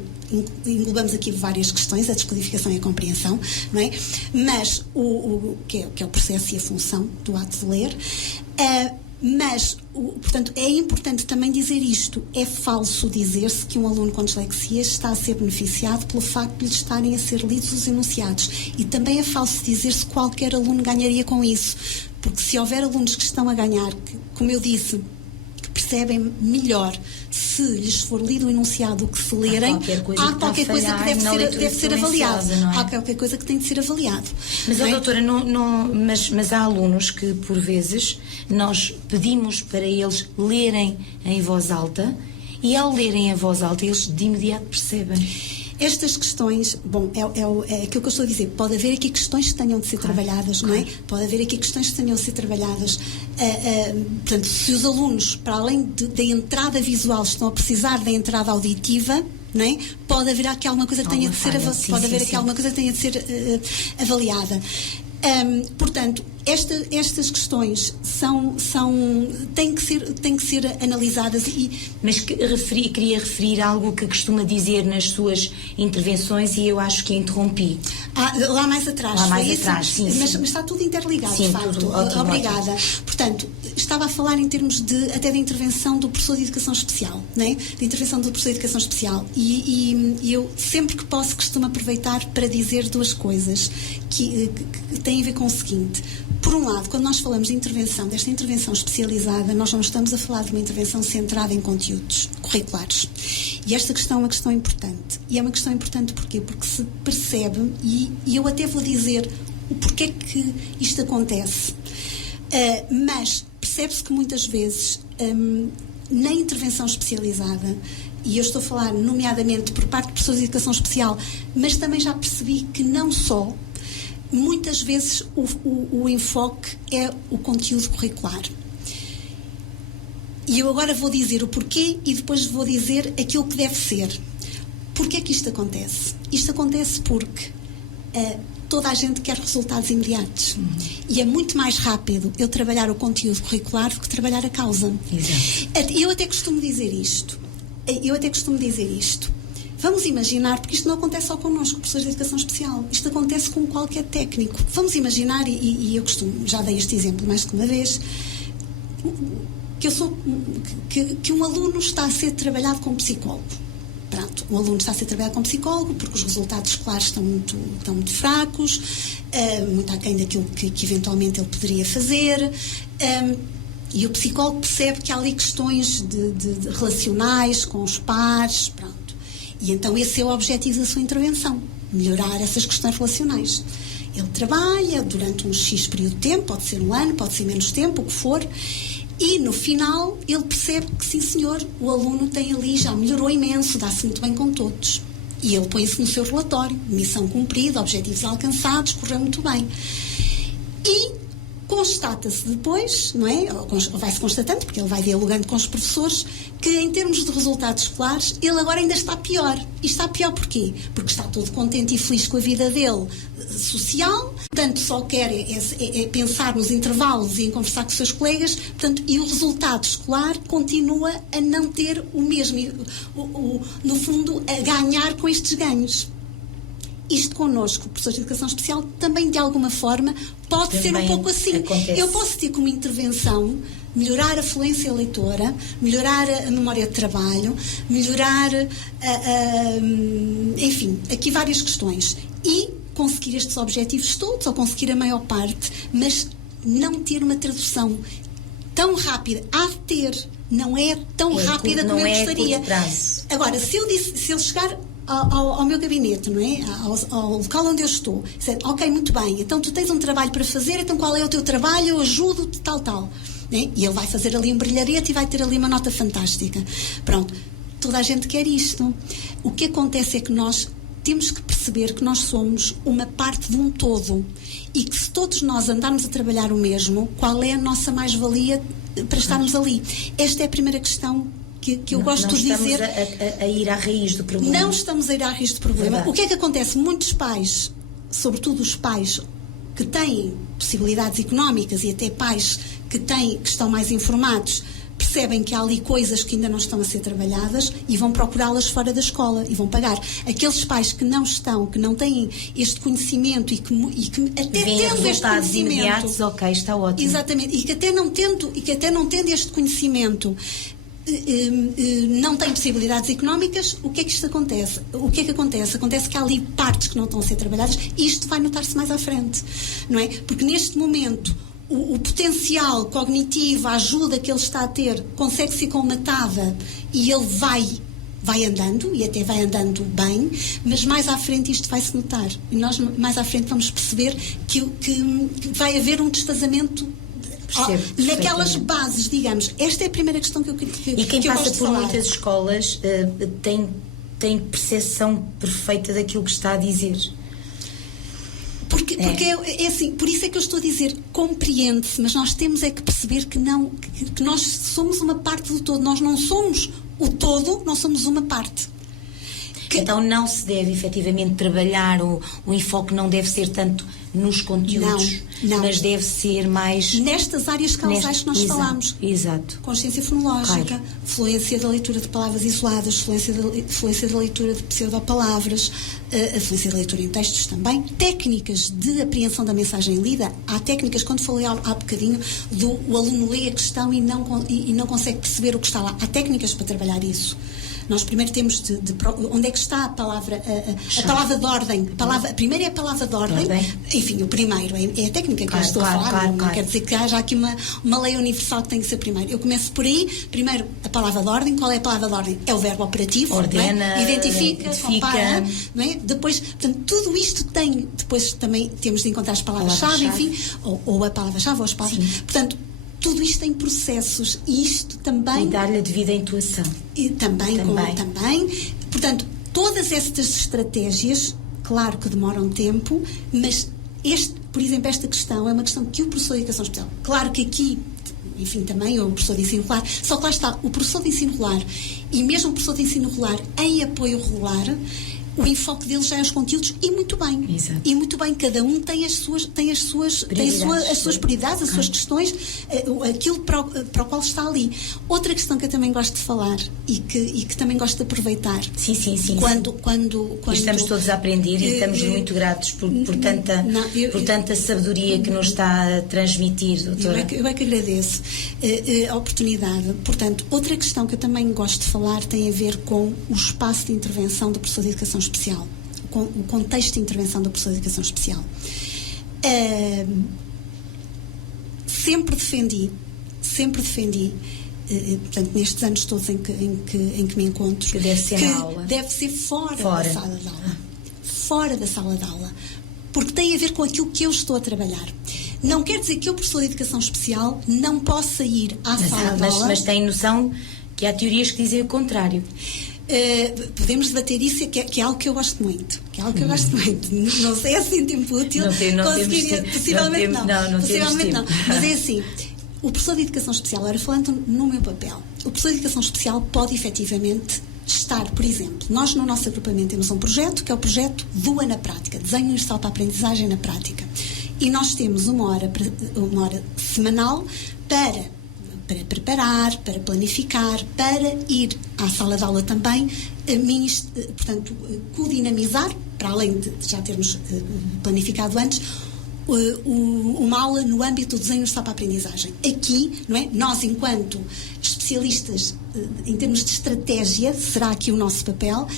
englobamos aqui várias questões, a descodificação e a compreensão, não é? Mas que é o processo e a função do ato de ler. Portanto, é importante também dizer isto. É falso dizer-se que um aluno com dislexia está a ser beneficiado pelo facto de lhe estarem a ser lidos os enunciados. E também é falso dizer-se que qualquer aluno ganharia com isso. Porque se houver alunos que estão a ganhar, que, como eu disse, percebem melhor se lhes for lido o enunciado que se lerem, há qualquer coisa que deve ser avaliado. É? Há qualquer coisa que tem de ser avaliado. Mas, doutora, mas há alunos que, por vezes, nós pedimos para eles lerem em voz alta e, ao lerem em voz alta, eles de imediato percebem. estas questões, bom, é aquilo que eu estou a dizer, pode haver aqui questões que tenham de ser trabalhadas, não é? Pode haver aqui questões que tenham de ser trabalhadas. Portanto, se os alunos, para além da entrada visual, estão a precisar da entrada auditiva, não é? Pode haver aqui alguma coisa que tenha de ser alguma coisa que tenha de ser avaliada. Portanto, estas questões têm que ser analisadas. Mas queria referir algo que costuma dizer nas suas intervenções e eu acho que a interrompi. Lá mais atrás. Sim. Mas está tudo interligado, sim, de facto. Tudo, ótimo, obrigada. Ótimo. Portanto, estava a falar em termos até da intervenção do professor de educação especial, não é? Da intervenção do professor de educação especial. E eu, sempre que posso, costumo aproveitar para dizer duas coisas que têm a ver com o seguinte. Por um lado, quando nós falamos de intervenção, desta intervenção especializada, nós não estamos a falar de uma intervenção centrada em conteúdos curriculares. E esta questão é uma questão importante. E é uma questão importante porquê? Porque se percebe, e eu até vou dizer o porquê que isto acontece, mas percebe-se que muitas vezes, na intervenção especializada, e eu estou a falar nomeadamente por parte de professores de educação especial, mas também já percebi que não só, muitas vezes o enfoque é o conteúdo curricular. E eu agora vou dizer o porquê e depois vou dizer aquilo que deve ser. Porquê que isto acontece? Isto acontece porque toda a gente quer resultados imediatos. E é muito mais rápido eu trabalhar o conteúdo curricular do que trabalhar a causa. Exato. Eu até costumo dizer isto. Vamos imaginar, porque isto não acontece só connosco, professores de educação especial, isto acontece com qualquer técnico. Vamos imaginar, e eu costumo, já dei este exemplo mais que uma vez, que um aluno está a ser trabalhado com um psicólogo. Pronto, um aluno está a ser trabalhado com um psicólogo porque os resultados escolares estão muito fracos, muito aquém daquilo que eventualmente ele poderia fazer, e o psicólogo percebe que há ali questões de relacionais com os pares, pronto. E então esse é o objetivo da sua intervenção, melhorar essas questões relacionais. Ele trabalha durante um X período de tempo, pode ser um ano, pode ser menos tempo, o que for, e no final ele percebe que sim senhor, o aluno tem ali, já melhorou imenso, dá-se muito bem com todos. E ele põe isso no seu relatório, missão cumprida, objetivos alcançados, correu muito bem. E constata-se depois, não é? Ou vai-se constatando, porque ele vai dialogando com os professores, que em termos de resultados escolares, ele agora ainda está pior. E está pior porquê? Porque está todo contente e feliz com a vida dele social, portanto só quer pensar nos intervalos e em conversar com os seus colegas, portanto, e o resultado escolar continua a não ter o mesmo, no fundo, a ganhar com estes ganhos. Isto connosco, professores de educação especial, também de alguma forma pode também ser um pouco assim. Acontece. Eu posso ter como intervenção melhorar a fluência leitora, melhorar a memória de trabalho, melhorar, enfim, aqui várias questões. E conseguir estes objetivos todos, ou conseguir a maior parte, mas não ter uma tradução tão rápida. Há de ter, não é tão rápida como eu gostaria. Agora, se ele chegar ao meu gabinete, não é? Ao local onde eu estou, dizer, ok, muito bem, então tu tens um trabalho para fazer, então qual é o teu trabalho? Eu ajudo-te, tal. Né? E ele vai fazer ali um brilharete e vai ter ali uma nota fantástica. Pronto, toda a gente quer isto. O que acontece é que nós temos que perceber que nós somos uma parte de um todo e que se todos nós andarmos a trabalhar o mesmo, qual é a nossa mais-valia para estarmos ali? Esta é a primeira questão que eu gosto de dizer. Não estamos a ir à raiz do problema. Não estamos a ir à raiz do problema. Verdade. O que é que acontece? Muitos pais, sobretudo os pais que têm possibilidades económicas e até pais que estão mais informados, percebem que há ali coisas que ainda não estão a ser trabalhadas e vão procurá-las fora da escola e vão pagar. Aqueles pais que não têm este conhecimento e que até tendo este conhecimento imediatos, ok, está ótimo. Exatamente, e que até não tendo este conhecimento não tem possibilidades económicas, o que é que isto acontece? O que é que acontece? Acontece que há ali partes que não estão a ser trabalhadas e isto vai notar-se mais à frente, não é? Porque neste momento o potencial cognitivo, a ajuda que ele está a ter, consegue ser colmatada e ele vai andando, e até vai andando bem, mas mais à frente isto vai-se notar. E nós mais à frente vamos perceber que vai haver um desfazamento naquelas bases, digamos. Esta é a primeira questão que eu queria E quem passa por muitas escolas tem tem percepção perfeita daquilo que está a dizer. Porque é assim, por isso é que eu estou a dizer, compreende-se, mas nós temos é que perceber que nós somos uma parte do todo, nós não somos o todo, nós somos uma parte. Então não se deve efetivamente trabalhar, o enfoque não deve ser tanto nos conteúdos, não. mas deve ser mais... Nestas áreas causais que nós falámos. Exato. Consciência fonológica, Claro. fluência da leitura de palavras isoladas, fluência da leitura de pseudopalavras, a fluência da leitura em textos também, técnicas de apreensão da mensagem lida. Há técnicas, quando falei há bocadinho, o aluno lê a questão e não consegue perceber o que está lá. Há técnicas para trabalhar isso. Nós primeiro temos onde é que está a palavra, a palavra de ordem. A primeira é a palavra de ordem. Enfim, o primeiro é a técnica que eu estou a falar. Não quer dizer que haja aqui uma lei universal que tem que ser primeiro. Eu começo por aí. Primeiro, a palavra de ordem. Qual é a palavra de ordem? É o verbo operativo. Ordena, não é? Identifica, compara. Não é? Depois, portanto, tudo isto tem. Depois também temos de encontrar as palavras-chave, enfim, ou a palavra-chave ou as palavras. Sim. Portanto, tudo isto tem processos e isto também... E dar-lhe a devida intuação. E também. Portanto, todas estas estratégias, claro que demoram tempo, mas por exemplo, esta questão é uma questão que o professor de Educação Especial... Claro que aqui, enfim, também o professor de Ensino Regular, só que lá está, o professor de Ensino Regular e mesmo o professor de Ensino Regular em apoio regular... O enfoque deles já é os conteúdos e muito bem. Exato. E muito bem, cada um tem as suas prioridades, as suas questões, aquilo para o qual está ali. Outra questão que eu também gosto de falar e que também gosto de aproveitar. Sim. Quando estamos todos a aprender e estamos muito gratos por tanta sabedoria que nos está a transmitir, doutora. Eu é que agradeço a oportunidade. Portanto, outra questão que eu também gosto de falar tem a ver com o espaço de intervenção do professor de Educação Especial, o contexto de intervenção do professor de Educação Especial. Sempre defendi, portanto, nestes anos todos em que me encontro, que deve ser na aula. Deve ser fora da sala de aula. Fora da sala de aula. Porque tem a ver com aquilo que eu estou a trabalhar. Não quer dizer que o professor de Educação Especial não possa ir à sala de aula. Mas tem noção que há teorias que dizem o contrário. Podemos debater isso, que é algo que eu gosto muito. Não sei se em tempo útil conseguiria. Possivelmente não. Mas é assim, o professor de Educação Especial, agora falando no meu papel, o professor de Educação Especial pode efetivamente estar, por exemplo, nós no nosso agrupamento temos um projeto que é o projeto do na Prática, Desenho Universal para a Aprendizagem na Prática, e nós temos uma hora semanal para preparar, para planificar, para ir à sala de aula também, portanto, codinamizar, para além de já termos planificado antes, uma aula no âmbito do desenho universal para a aprendizagem. Aqui, não é? Nós, enquanto especialistas em termos de estratégia, será aqui o nosso papel,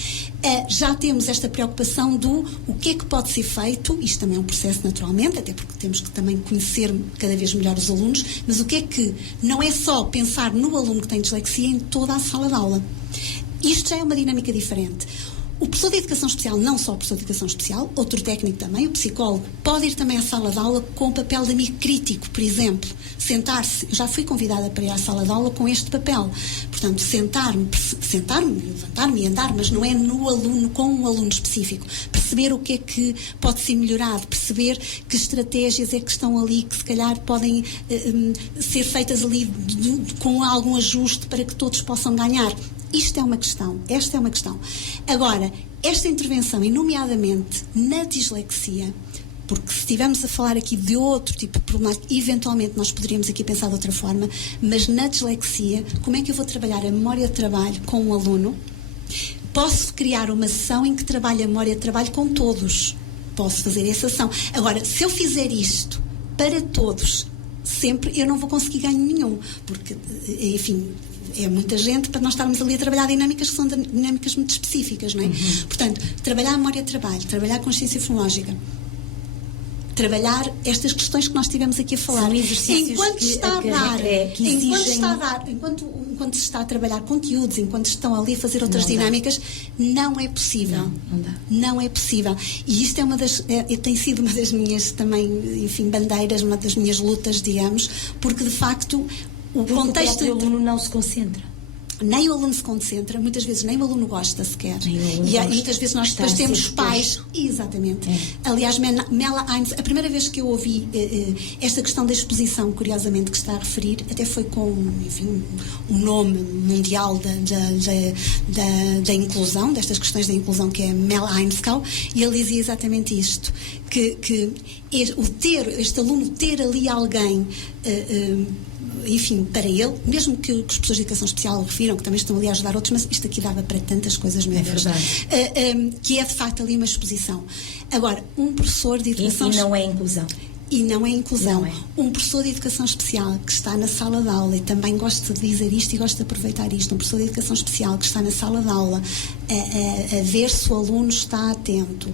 já temos esta preocupação do o que é que pode ser feito. Isto também é um processo, naturalmente, até porque temos que também conhecer cada vez melhor os alunos, mas o que é que não é só pensar no aluno que tem dislexia em toda a sala de aula. Isto já é uma dinâmica diferente. O professor de Educação Especial, não só o professor de Educação Especial, outro técnico também, o psicólogo, pode ir também à sala de aula com o papel de amigo crítico, por exemplo. Sentar-se, eu já fui convidada para ir à sala de aula com este papel. Portanto, sentar-me, levantar-me e andar, mas não é no aluno, com um aluno específico. Perceber o que é que pode ser melhorado, perceber que estratégias é que estão ali, que se calhar podem ser feitas ali com algum ajuste para que todos possam ganhar. Esta é uma questão. Agora, esta intervenção, e nomeadamente na dislexia, porque se estivermos a falar aqui de outro tipo de problema, eventualmente nós poderíamos aqui pensar de outra forma, mas na dislexia, como é que eu vou trabalhar a memória de trabalho com um aluno? Posso criar uma sessão em que trabalho a memória de trabalho com todos. Posso fazer essa ação. Agora, se eu fizer isto para todos, sempre, eu não vou conseguir ganho nenhum, porque, enfim, é muita gente para nós estarmos ali a trabalhar dinâmicas que são dinâmicas muito específicas, não é? Portanto, trabalhar a memória de trabalho, trabalhar a consciência fonológica, trabalhar estas questões que nós estivemos aqui a falar. São exercícios enquanto se está a trabalhar conteúdos, enquanto estão ali a fazer outras dinâmicas, não é possível. Não dá. Não é possível. E isto tem sido uma das minhas também, enfim, bandeiras, uma das minhas lutas, digamos, porque de facto o contexto... O aluno não se concentra. nem o aluno se concentra, muitas vezes nem o aluno gosta sequer. E muitas vezes nós depois temos pais. Exatamente. Aliás, Mela Hines, a primeira vez que eu ouvi esta questão da exposição, curiosamente, que está a referir, até foi com, enfim, um nome mundial da inclusão, destas questões da inclusão, que é Mela Hines-Cow, e ele dizia exatamente isto, que este aluno ter ali alguém, enfim, para ele, mesmo que os professores de educação especial refiram, que também estão ali a ajudar outros, mas isto aqui dava para tantas coisas, meu Deus. Que é de facto ali uma exposição. Agora, um professor de educação... E não é inclusão. E não é inclusão. Não é. Um professor de educação especial que está na sala de aula, e também gosto de dizer isto e gosto de aproveitar isto, um professor de educação especial que está na sala de aula a ver se o aluno está atento,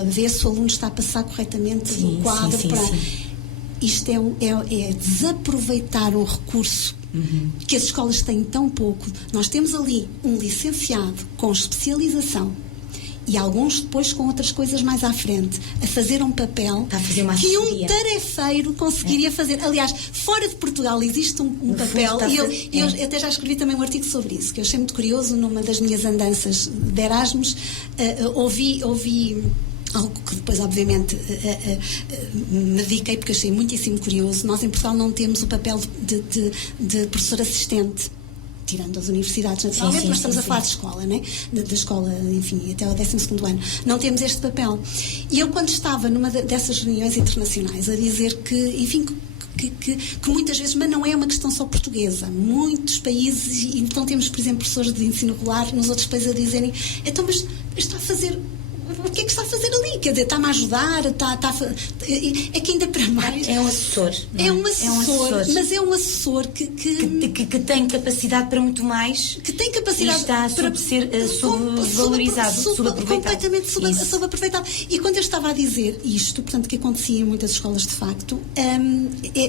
a ver se o aluno está a passar corretamente o quadro Isto é desaproveitar um recurso que as escolas têm tão pouco. Nós temos ali um licenciado com especialização e alguns depois com outras coisas mais à frente, a fazer um papel que um tarefeiro conseguiria fazer. Aliás, fora de Portugal existe um papel, e eu até já escrevi também um artigo sobre isso, que eu achei muito curioso. Numa das minhas andanças de Erasmus, ouvi algo que depois, obviamente, me dediquei porque achei muitíssimo curioso. Nós em Portugal não temos o papel de professor assistente, tirando as universidades, naturalmente, mas estamos a falar de escola, né? Da escola, enfim, até o 12º ano. Não temos este papel. E eu, quando estava numa dessas reuniões internacionais, a dizer que, enfim, que muitas vezes, mas não é uma questão só portuguesa, muitos países, então temos, por exemplo, professores de ensino regular nos outros países a dizerem, então, mas está a fazer... O que é que está a fazer ali? Quer dizer, está-me a ajudar? É que ainda para mais... É um assessor. É um assessor, mas é um assessor que tem capacidade para muito mais. Que tem capacidade e está para ser subvalorizado, subaproveitado. Completamente subaproveitado. E quando eu estava a dizer isto, portanto, que acontecia em muitas escolas de facto,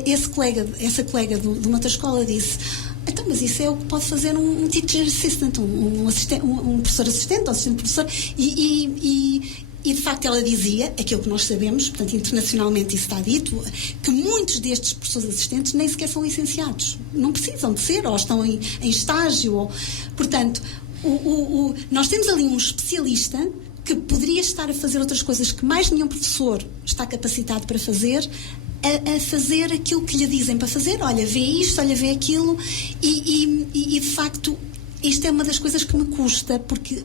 essa colega de uma outra escola disse: então, mas isso é o que pode fazer um teacher assistant, um professor assistente, ou assistente professor, e de facto ela dizia, aquilo que nós sabemos, portanto internacionalmente isso está dito, que muitos destes professores assistentes nem sequer são licenciados, não precisam de ser, ou estão em estágio, portanto, nós temos ali um especialista que poderia estar a fazer outras coisas que mais nenhum professor está capacitado para fazer, a fazer aquilo que lhe dizem para fazer. Olha, vê isto, olha, vê aquilo, e de facto isto é uma das coisas que me custa, porque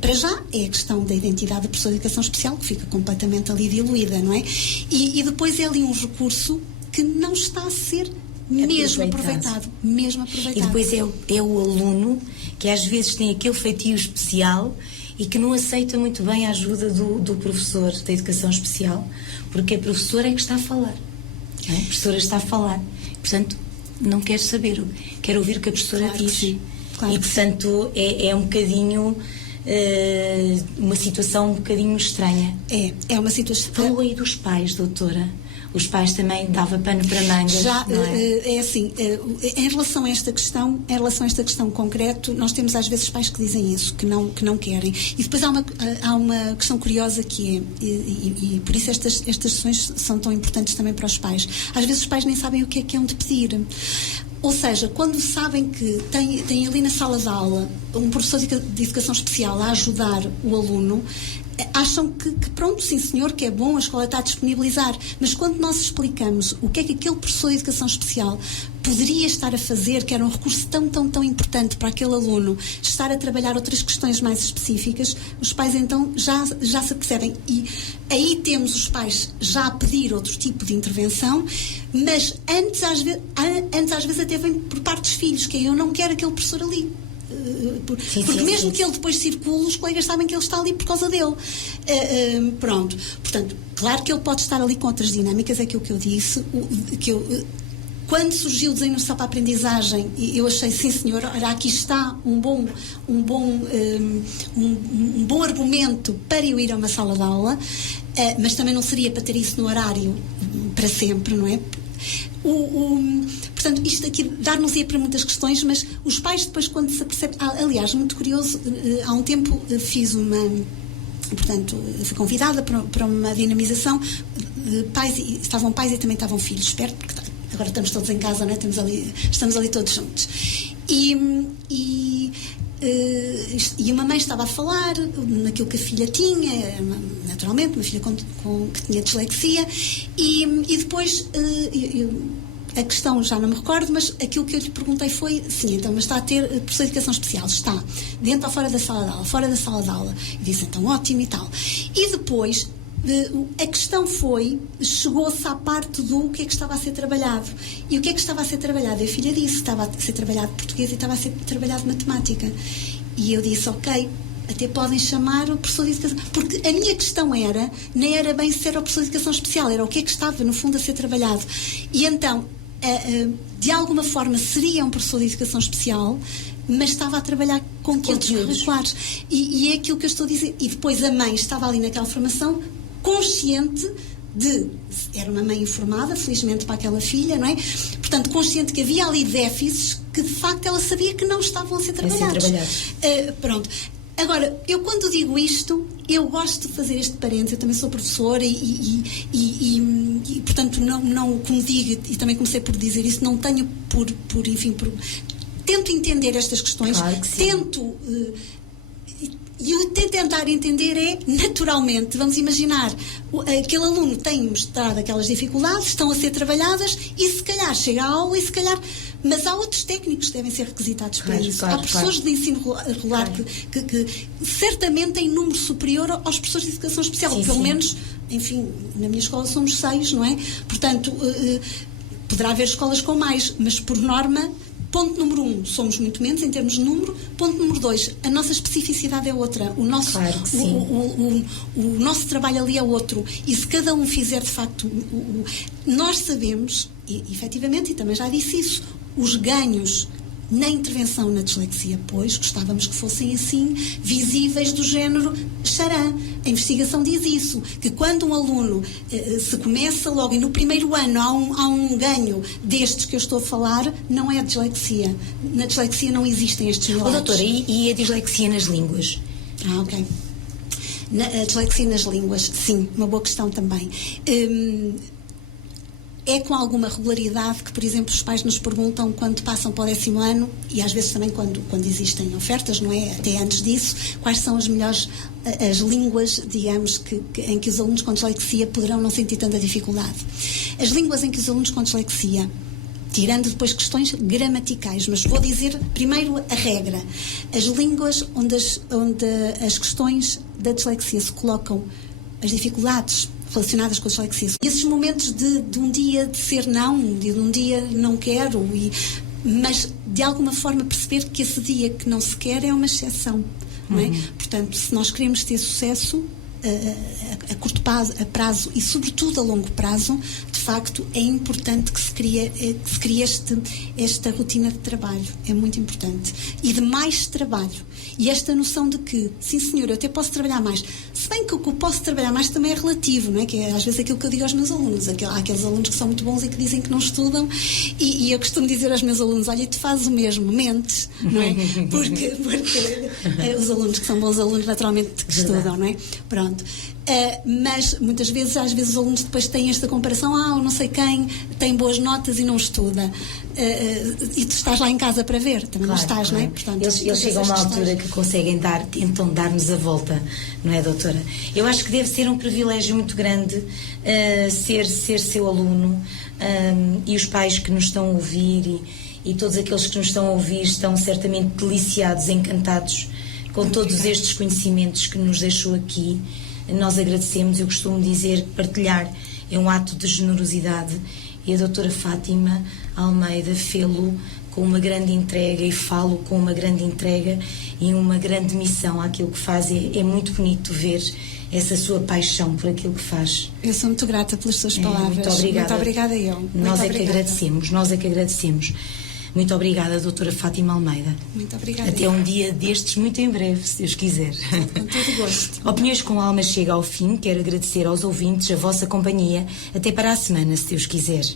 para já é a questão da identidade da professora de educação especial, que fica completamente ali diluída, não é? E depois é ali um recurso que não está a ser mesmo aproveitado. E depois é o aluno que às vezes tem aquele feitio especial e que não aceita muito bem a ajuda do professor da educação especial, porque a professora é que está a falar. Não é? A professora está a falar. Portanto, não quer saber, quer ouvir o que a professora diz. Claro e, portanto, é um bocadinho... uma situação um bocadinho estranha. É uma situação... Falou aí dos pais, doutora. Os pais também dava pano para mangas. Já, não é? É assim, em relação a esta questão concreto, nós temos às vezes pais que dizem isso, que não querem. E depois há uma questão curiosa que é, e por isso estas sessões são tão importantes também para os pais. Às vezes os pais nem sabem o que é onde pedir. Ou seja, quando sabem que tem ali na sala de aula um professor de educação especial a ajudar o aluno, acham que pronto, sim senhor, que é bom, a escola está a disponibilizar, mas quando nós explicamos o que é que aquele professor de educação especial poderia estar a fazer, que era um recurso tão importante para aquele aluno, estar a trabalhar outras questões mais específicas, os pais então já se percebem, e aí temos os pais já a pedir outro tipo de intervenção, mas antes às vezes até vem por parte dos filhos, que é: eu não quero aquele professor ali. Porque mesmo que ele depois circule, os colegas sabem que ele está ali por causa dele. Pronto. Portanto, claro que ele pode estar ali com outras dinâmicas, é aquilo que eu disse, quando surgiu o desenho universal para a aprendizagem, eu achei, sim senhor, olha, aqui está um bom argumento para eu ir a uma sala de aula, mas também não seria para ter isso no horário para sempre, não é? Portanto, isto aqui dar-nos-ia para muitas questões, mas os pais depois, quando se apercebem... aliás, muito curioso, há um tempo fiz fui convidada para uma dinamização de pais, estavam pais e também estavam filhos, perto, porque agora estamos todos em casa, não é? Estamos ali todos juntos. E a mamãe estava a falar naquilo que a filha tinha, naturalmente, uma filha que tinha dislexia, e depois a questão já não me recordo, mas aquilo que eu lhe perguntei foi, sim, então, mas está a ter professor de educação especial? Está. Dentro ou fora da sala de aula? Fora da sala de aula. E disse, então, ótimo e tal. E depois a questão chegou-se à parte do que é que estava a ser trabalhado. E o que é que estava a ser trabalhado? A filha disse, estava a ser trabalhado português e estava a ser trabalhado matemática. E eu disse, ok, até podem chamar o professor de educação, porque a minha questão nem era bem se era o professor de educação especial, era o que é que estava no fundo a ser trabalhado. E então, de alguma forma seria um professor de educação especial, mas estava a trabalhar conteúdos curriculares. E é aquilo que eu estou a dizer. E depois a mãe estava ali naquela formação consciente era uma mãe informada, felizmente para aquela filha, não é? Portanto, consciente que havia ali déficits que de facto ela sabia que não estavam a ser trabalhados. Pronto. Agora, eu quando digo isto, eu gosto de fazer este parênteses, eu também sou professora e portanto, não, como digo, e também comecei por dizer isso, não tenho tento entender estas questões, claro que sim. E o tentar entender naturalmente, vamos imaginar, aquele aluno tem mostrado aquelas dificuldades, estão a ser trabalhadas e se calhar chega à aula mas há outros técnicos que devem ser requisitados para isso. Há professores de ensino regular que certamente têm número superior aos professores de educação especial, pelo menos, enfim, na minha escola somos 6, não é? Portanto, poderá haver escolas com mais, mas por norma, ponto número 1, somos muito menos em termos de número. Ponto número 2, a nossa especificidade é outra. O nosso trabalho ali é outro. E se cada um fizer, de facto, nós sabemos, e efetivamente, e também já disse isso, os ganhos na intervenção na dislexia, pois gostávamos que fossem assim visíveis, do género xarã. A investigação diz isso, que quando um aluno se começa logo e no primeiro ano há um ganho destes que eu estou a falar, não é a dislexia. Na dislexia não existem estes milagres. Doutora, e a dislexia nas línguas? Ok. A dislexia nas línguas, sim, uma boa questão também. É com alguma regularidade que, por exemplo, os pais nos perguntam quando passam para o 10º ano, e às vezes também quando existem ofertas, não é? Até antes disso, quais são as melhores as línguas, digamos, em que os alunos com dislexia poderão não sentir tanta dificuldade. As línguas em que os alunos com dislexia, tirando depois questões gramaticais, mas vou dizer primeiro a regra, as línguas onde as questões da dislexia se colocam, as dificuldades relacionadas com a dislexia. E esses momentos de um dia de ser não, de um dia não quero, mas de alguma forma perceber que esse dia que não se quer é uma exceção, não é? Portanto, se nós queremos ter sucesso a curto prazo e sobretudo a longo prazo, de facto é importante que se crie esta rotina de trabalho, é muito importante, e de mais trabalho, e esta noção de que, sim senhor, eu até posso trabalhar mais, se bem que o que eu posso trabalhar mais também é relativo, não é? Que é às vezes aquilo que eu digo aos meus alunos, há aqueles alunos que são muito bons e que dizem que não estudam, e eu costumo dizer aos meus alunos, olha, tu fazes o mesmo, mentes, não é? Porque os alunos que são bons alunos naturalmente que estudam, não é? Pronto. Mas muitas vezes, os alunos depois têm esta comparação, o não sei quem tem boas notas e não estuda, e tu estás lá em casa para ver, também não estás, não é? Portanto, eles chegam a uma altura que tentam dar-nos a volta, não é, doutora? Eu acho que deve ser um privilégio muito grande ser seu aluno, e os pais que nos estão a ouvir e todos aqueles que nos estão a ouvir estão certamente deliciados, encantados com todos estes conhecimentos que nos deixou aqui. Nós agradecemos. Eu costumo dizer que partilhar é um ato de generosidade, e a doutora Fátima Almeida fê-lo com uma grande entrega, e falo com uma grande entrega e uma grande missão àquilo que faz. É muito bonito ver essa sua paixão por aquilo que faz. Eu sou muito grata pelas suas palavras. Muito obrigada. Muito obrigada eu. Nós é que agradecemos. Muito obrigada, doutora Fátima Almeida. Muito obrigada. Até um dia destes, muito em breve, se Deus quiser. Com todo gosto. Opiniões com Alma chega ao fim. Quero agradecer aos ouvintes a vossa companhia. Até para a semana, se Deus quiser.